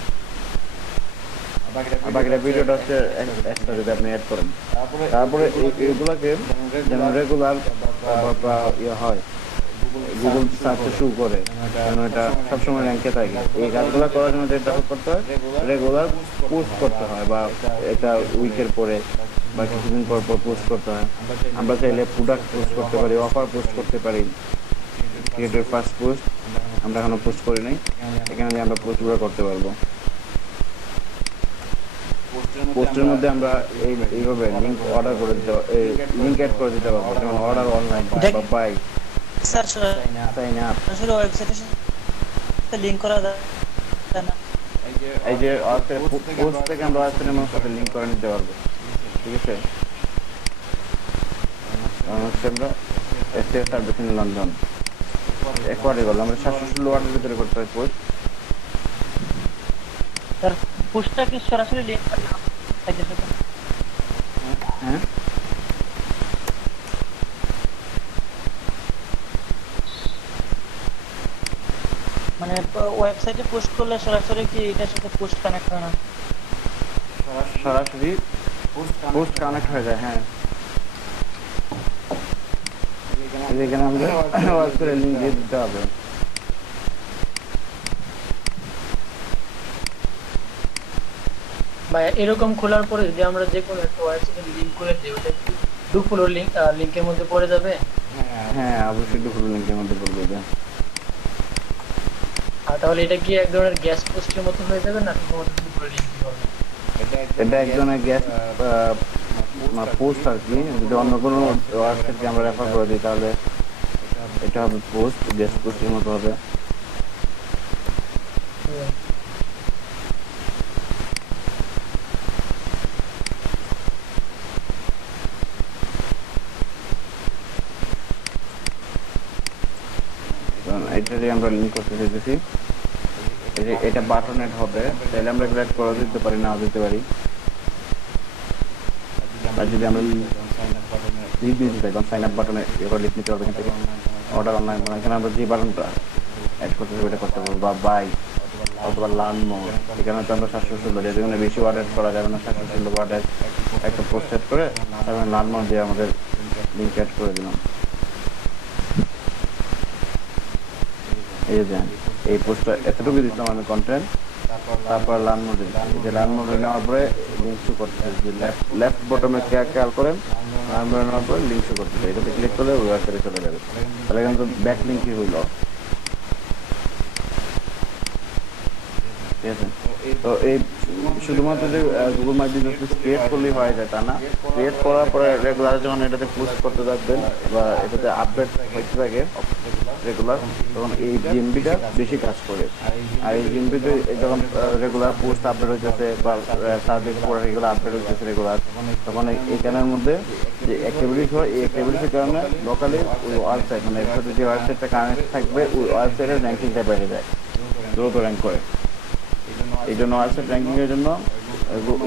বাকিটা ভিডিওটা হচ্ছে এক্সট্রা যদি আপনি অ্যাড করেন। তারপরে এগুলোকে যেন রেগুলার বা হয় গুগল সার্চে শুরু করে, যেন এটা সবসময় র্যাঙ্কে থাকে। এই কাজগুলো করার জন্য যেটা করতে হয় রেগুলার পোস্ট করতে হয়, বা এটা উইকের পরে বা কিছুদিন পর পর পোস্ট করতে হয়। আমরা চাইলে প্রোডাক্ট পোস্ট করতে পারি, অফার পোস্ট করতে পারি। ক্রিয়েটর ফার্স্ট পোস্ট আমরা এখনো পোস্ট করি নাই, এখানে আমরা পোস্টগুলো করতে পারবো। পোস্টের মধ্যে আমরা এইভাবে লিঙ্ক অর্ডার করে দিতে লিঙ্ক অ্যাড করে দিতে পারবো, যেমন অর্ডার অনলাইন বা বাই স্যার সাইন আপ। আসলে ওয়েবসাইটের সাথে লিংক করা যায় না, এই যে পোস্ট থেকে আমরা ওয়েবসাইটের সাথে লিঙ্ক করে নিতে পারবো, ঠিক আছে। হচ্ছে আমরা এসটিএস সার্ভিস ইন লন্ডন একবারে করলাম, আমরা 716 ওয়ার্ডের ভিতরে করতে হয় পোস্ট। স্যার পোস্টটা কি সরাসরি লিংক করা সাইটের সাথে? হ্যাঁ মানে ওয়েবসাইটে পোস্ট করলে সরাসরি কি এটার সাথে পোস্ট কানেক্ট হয় না? সরাসরি পোস্ট কানেক্ট হয়ে যায়, হ্যাঁ। এখানে আমাদের ওয়েবসাইটের লিঙ্ক দিয়ে দিতে হবে। বা এরকম খোলার পরে যদি আমরা যে কোনো একটা ওয়েবসাইটে লিংক করে দিই, ওটা কি দুপুরো লিংকের মধ্যে পড়ে যাবে? হ্যাঁ অবশ্যই দুপুর লিঙ্কের মধ্যে পড়বে এটা। আর তাহলে এটা কি এক ধরনের গ্যাস পোস্টের মতো হয়ে যাবে না শুধুমাত্র দুপুরো লিংক হবে? এটা এক ধরনের গ্যাস পোস্ট আর কি। যদি অন্য কোনো ওয়েবসাইটকে আমরা রেফার করে দিই তাহলে এটা হবে পোস্ট, গ্যাস পোস্টের মতো হবে। এটারই আমরা লিঙ্ক করতে চাইতেছি, এটা বাটনেট হবে, তাহলে আমরা এগুলো অ্যাড করে দিতে পারি, না দিতে পারি। আর যদি আমরা লিঙ্ক দিতে চাই তখন সাইন আপ বাটনে এবার লিঙ্ক নিতে হবে, এখান থেকে অর্ডার অনলাইন, এখানে আমরা যে বাটনটা অ্যাড করতে চাই এটা করতে পারবো, বা বাই অথবা লার্ন মোর। এখানে তো আমরা 716 যেখানে বেশি ওয়ার্ড অ্যাড করা যাবে না, 716 ওয়ার্ড একটা পোস্ট অ্যাড করে তারপরে লার্ন মোর দিয়ে আমাদের লিঙ্ক অ্যাড করে দিলাম। এই যে এই পোস্টটা এতটুকু দিতাম আমি কন্টেন্ট, তারপর লার্ন মোড দিলাম। এই যে লার্ন মোড নেওয়ার পরে লিঙ্ক শো করতে লেফট বটমে খেয়াল করেন, লার্ন মোড নেওয়ার পরে লিঙ্ক শো করতে এটাতে ক্লিক করলে ওই ওয়েবসাইটে চলে যাবে। তাহলে এখানে তো ব্যাক লিঙ্কই হইল, ঠিক আছে। তো এই শুধুমাত্র যে Google my business page create করলেই হয়ে যায় তা না, ক্রিয়েট করার পরে রেগুলার যখন এটাতে পোস্ট করতে থাকবেন বা এটাতে আপডেট হইতে থাকে রেগুলার, তখন এই জিএমবিটা বেশি কাজ করে। আর এই জিএমবিতে যখন রেগুলার পোস্ট আপডেট হইতেছে বা সার্ভিস প্রোডাক্ট এগুলো আপডেট হইতেছে রেগুলার, তখন এইখানের মধ্যে যে অ্যাক্টিভিটিস হয়, এই অ্যাক্টিভিটিসের কারণে লোকালি ওই ওয়েবসাইট মানে এর সাথে যে ওয়েবসাইটটা কানেক্ট থাকবে ওই ওয়েবসাইটের র্যাঙ্কিংটা বেড়ে যায়, দ্রুত র্যাঙ্ক করে। এই জন্য ওয়েবসাইট র্যাঙ্কিং এর জন্য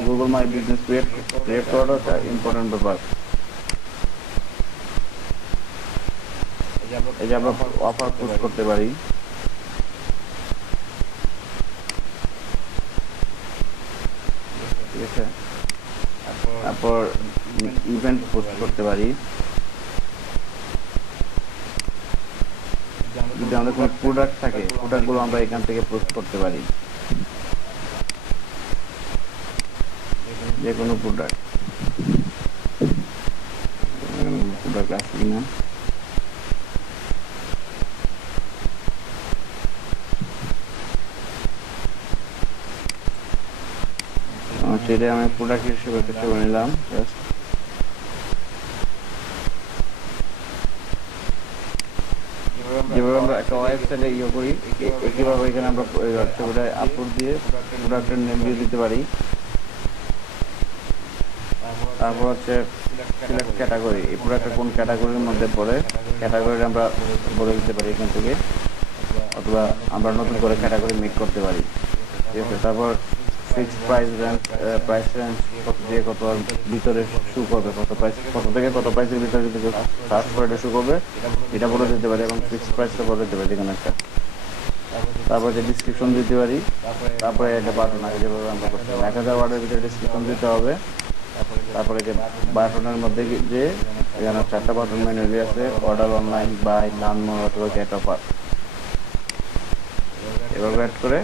গুগল মাই বিজনেস ক্রিয়েট করাটা একটা ইম্পর্টেন্ট ব্যাপার। এই যে আমরা অফার পোস্ট করতে পারি, ঠিক আছে। তারপর ইভেন্ট পোস্ট করতে পারি। যদি আমাদের কোনো প্রোডাক্ট থাকে, প্রোডাক্টগুলো আমরা এখান থেকে পোস্ট করতে পারি, যে কোনো প্রোডাক্ট আছে কিনা। সেটা আমি প্রোডাক্ট হিসেবে করে নিলাম। যেভাবে আমরা একটা ওয়েবসাইটে ইয়ে করি, একইভাবে এখানে আমরা ছবিটা আপলোড দিয়ে প্রোডাক্টের নেম দিয়ে দিতে পারি। তারপর হচ্ছে সিলেক্ট ক্যাটাগরি, এই প্রোডাক্টটা কোন ক্যাটাগরির মধ্যে পড়ে ক্যাটাগরি আমরা বলে দিতে পারি এখান থেকে, অথবা আমরা নতুন করে ক্যাটাগরি মেক করতে পারি, ঠিক আছে। তারপর ফিক্সড প্রাইস রেঞ্জ কত দিয়ে কত ভিতরে শু করবে, কত থেকে কত প্রাইসের ভিতরে যদি সার্চ করে এটা শু করবে, এটা বলে দিতে পারি, এবং ফিক্সড প্রাইসটা বলে দিতে পারি এখানে একটা। তারপর যে ডিসক্রিপশন দিতে পারি, তারপরে একটা বাটন আগে যেভাবে আমরা করতে হবে 1000 ওয়ার্ডের ভিতরে ডিসক্রিপশন দিতে হবে। তারপরে যে বাটনের মধ্যে যে এখানে 4টা বাটন ম্যানুয়ালি আছে, order online, buy, learn more অথবা গেট অফার, এভাবে অ্যাড করে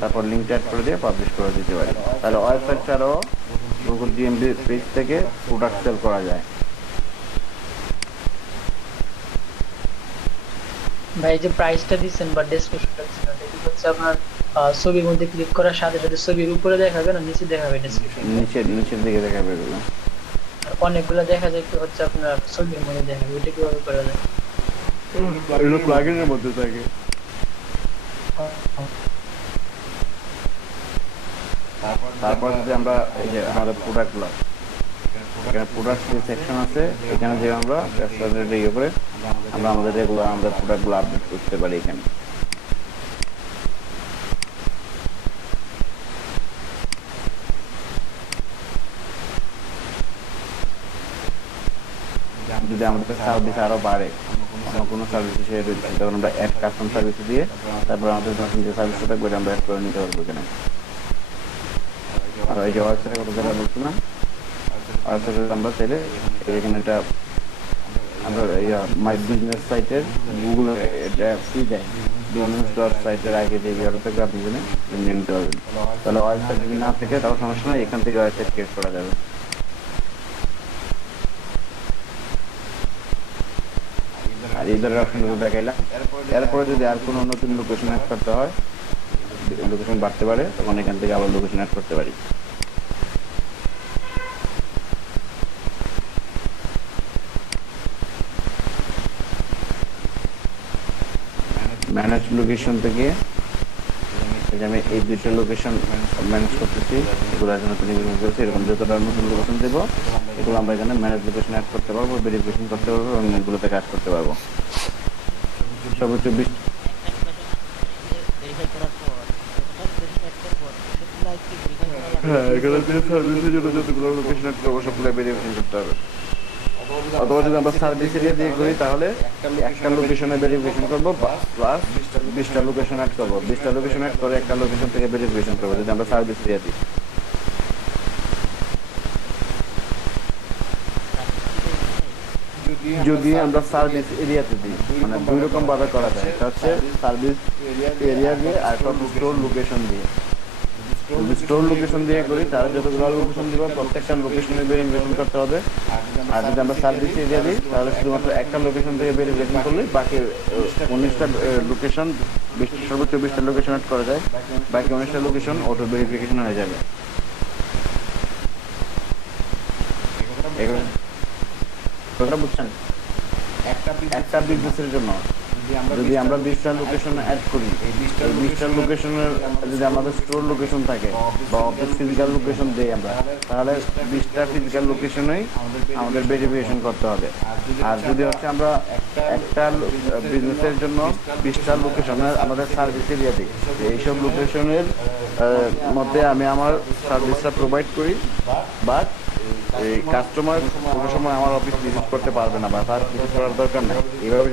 তারপর লিঙ্কটা অ্যাড করে দিয়ে পাবলিশ করে দিতে পারি। তাহলে ওয়েবসাইট ছাড়াও গুগল জিএমবি পেজ থেকে প্রোডাক্ট সেল করা যায়। ভাই যে প্রাইসটা দিচ্ছেন বা ডেসক্রিপশনটা দিচ্ছেন, এটা হচ্ছে আপনার ছবির মধ্যে ক্লিক করার সাথে সাথে ছবির উপরে দেখাবে না নিচে দেখাবে ডেসক্রিপশন? নিচের দিকে দেখাবে এগুলো। অনেকগুলো দেখা যায় কি হচ্ছে আপনার ছবির মধ্যে দেখাবে, ওইটা কিভাবে করা যায়? এগুলো প্লাগইনের মধ্যে থাকে। তারপর যদি আমরা এই যে আমাদের প্রোডাক্টগুলো, এখানে প্রোডাক্ট যে সেকশন আছে, এখানে যে আমরা ইয়ে করে আমরা আমাদের রেগুলার আমাদের প্রোডাক্টগুলো আপডেট করতে পারি এখানে। যদি আমাদের সার্ভিস আরো বাড়ে, কোনো সার্ভিস শেয়ার হচ্ছে, তখন আমরা অ্যাড কাস্টম সার্ভিস দিয়ে তারপর আমাদের নতুন যে সার্ভিসটা থাকবে আমরা অ্যাড করে নিতে পারবো এখানে। আর এই যে ওয়েবসাইটের কথা যেটা বলছিলাম, ওয়েবসাইটে আমরা চাইলে এখানে একটা আমরা মাই বিজনেস সাইটের গুগল এটা ফ্রি দেয়, বিজনেস.সাইটের আগে যে ইয়েটা থেকে আপনি নিয়ে নিতে পারবেন। তাহলে ওয়েবসাইট যদি না থাকে তাহলে সমস্যা নেই, এখান থেকে ওয়েবসাইট ক্রিয়েট করা যাবে। আর এই ধরনের অপশনগুলো দেখাইলাম। এরপরে যদি আর কোনো নতুন লোকেশন অ্যাড করতে হয়, লোকেশন বাড়তে পারে, তখন এখান থেকে আবার লোকেশন অ্যাড করতে পারি। ম্যানেজ লোকেশন থেকে আমি এই দুইটা লোকেশন ম্যানেজ করতেছি, এগুলো নতুন করছি, এরকম যতটা নতুন লোকেশন দেবো এগুলো আমরা এখানে ম্যানেজ লোকেশন অ্যাড করতে পারবো, ভেরিফিকেশন করতে পারবো এবং এগুলোতে কাজ করতে পারবো। সর্বোচ্চ 20 এখানে সার্ভিসের জন্য যতগুলো লোকেশন অ্যাড করবো সবগুলো ভেরিফিকেশন করতে হবে। অথবা যদি আমরা সার্ভিস এরিয়া দিয়ে করি তাহলে একটা লোকেশনে ভেরিফিকেশন করবো প্লাস 20টা লোকেশন অ্যাড করবো, 20টা লোকেশন অ্যাড করে একটা লোকেশন থেকে ভেরিফিকেশন করবো যদি আমরা সার্ভিস এরিয়া দিই। যদি আমরা সার্ভিস এরিয়াতে দিই, মানে দুই রকম ভাবে করা যায়, এটা হচ্ছে সার্ভিস এরিয়া দিয়ে আর স্টোর লোকেশন দিয়ে। যদি স্টোর লোকেশন দিয়ে করি তাহলে যতগুলো লোকেশন দিব প্রত্যেকটা লোকেশনে ভেরিফিকেশন করতে হবে। আর যদি আমরা সার্ভিস এরিয়া দিই তাহলে শুধুমাত্র একটা লোকেশন থেকে ভেরিফিকেশন করলে বাকি 19টা লোকেশন, সর্বোচ্চ 20টা লোকেশন অ্যাড করা যায়, বাকি 19টা লোকেশন অটো ভেরিফিকেশন হয়ে যাবে। এগুলো বুঝছেন? একটা বিজনেসের জন্য যদি আমরা 20টা লোকেশন অ্যাড করি, এই 20টা লোকেশনের যদি আমাদের স্টোর লোকেশন থাকে বা অফিস ফিজিক্যাল লোকেশন দেই আমরা, তাহলে 20টা ফিজিক্যাল লোকেশনেই আমাদের ভেরিফিকেশন করতে হবে। আর যদি হচ্ছে আমরা একটা বিজনেসের জন্য 20টা লোকেশনের আমাদের সার্ভিস এরিয়া দিই, এইসব লোকেশনের মধ্যে আমি আমার সার্ভিসটা প্রোভাইড করি, বাট এই কাস্টমার কোনো সময় আমার অফিস ভিজিট করতে পারবে না বা তার ভিজিট করার দরকার নেই। এইভাবে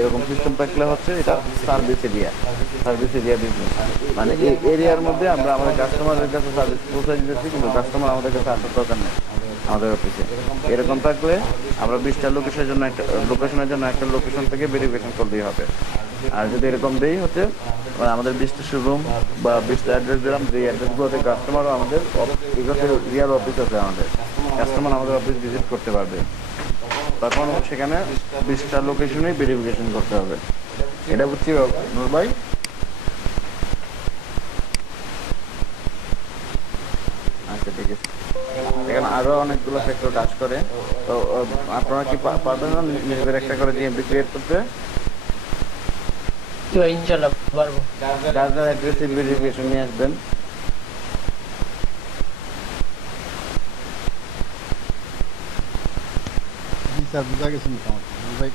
এরকম সিস্টেম থাকলে হচ্ছে এটা সার্ভিস এরিয়া বিজনেস, মানে এই এরিয়ার মধ্যে আমরা আমাদের কাস্টমারের কাছে সার্ভিস পৌঁছে দিতেছি, কিন্তু কাস্টমার আমাদের কাছে আসার দরকার নেই আমাদের অফিসে। এরকম থাকলে আমরা 20টা লোকেশনের জন্য একটা লোকেশন থেকে ভেরিফিকেশন করলেই হবে। আর যদি এরকম দেই হচ্ছে আমাদের 20টা শোরুম বা 20টা অ্যাড্রেস দিলাম, যে অ্যাড্রেসগুলোতে কাস্টমারও আমাদের রিয়াল অফিস আছে, আমাদের কাস্টমার আমাদের অফিস ভিজিট করতে পারবে, তখন সেখানে 20টা লোকেশনেই ভেরিফিকেশন করতে হবে। এটা বুঝছি নূর ভাই? আচ্ছা ঠিক আছে। এখানে আরো অনেকগুলো ফ্যাক্টর কাজ করে, তো আপনারা কি পারবেন না নিজেদের একটা করে জিএমপি ক্রিয়েট করতে? ইনশাআল্লাহ পারবো। যার যার অ্যাড্রেসে ভেরিফিকেশন নিয়ে আসবেন। স্যার বুঝা গেছে মোটামুটি।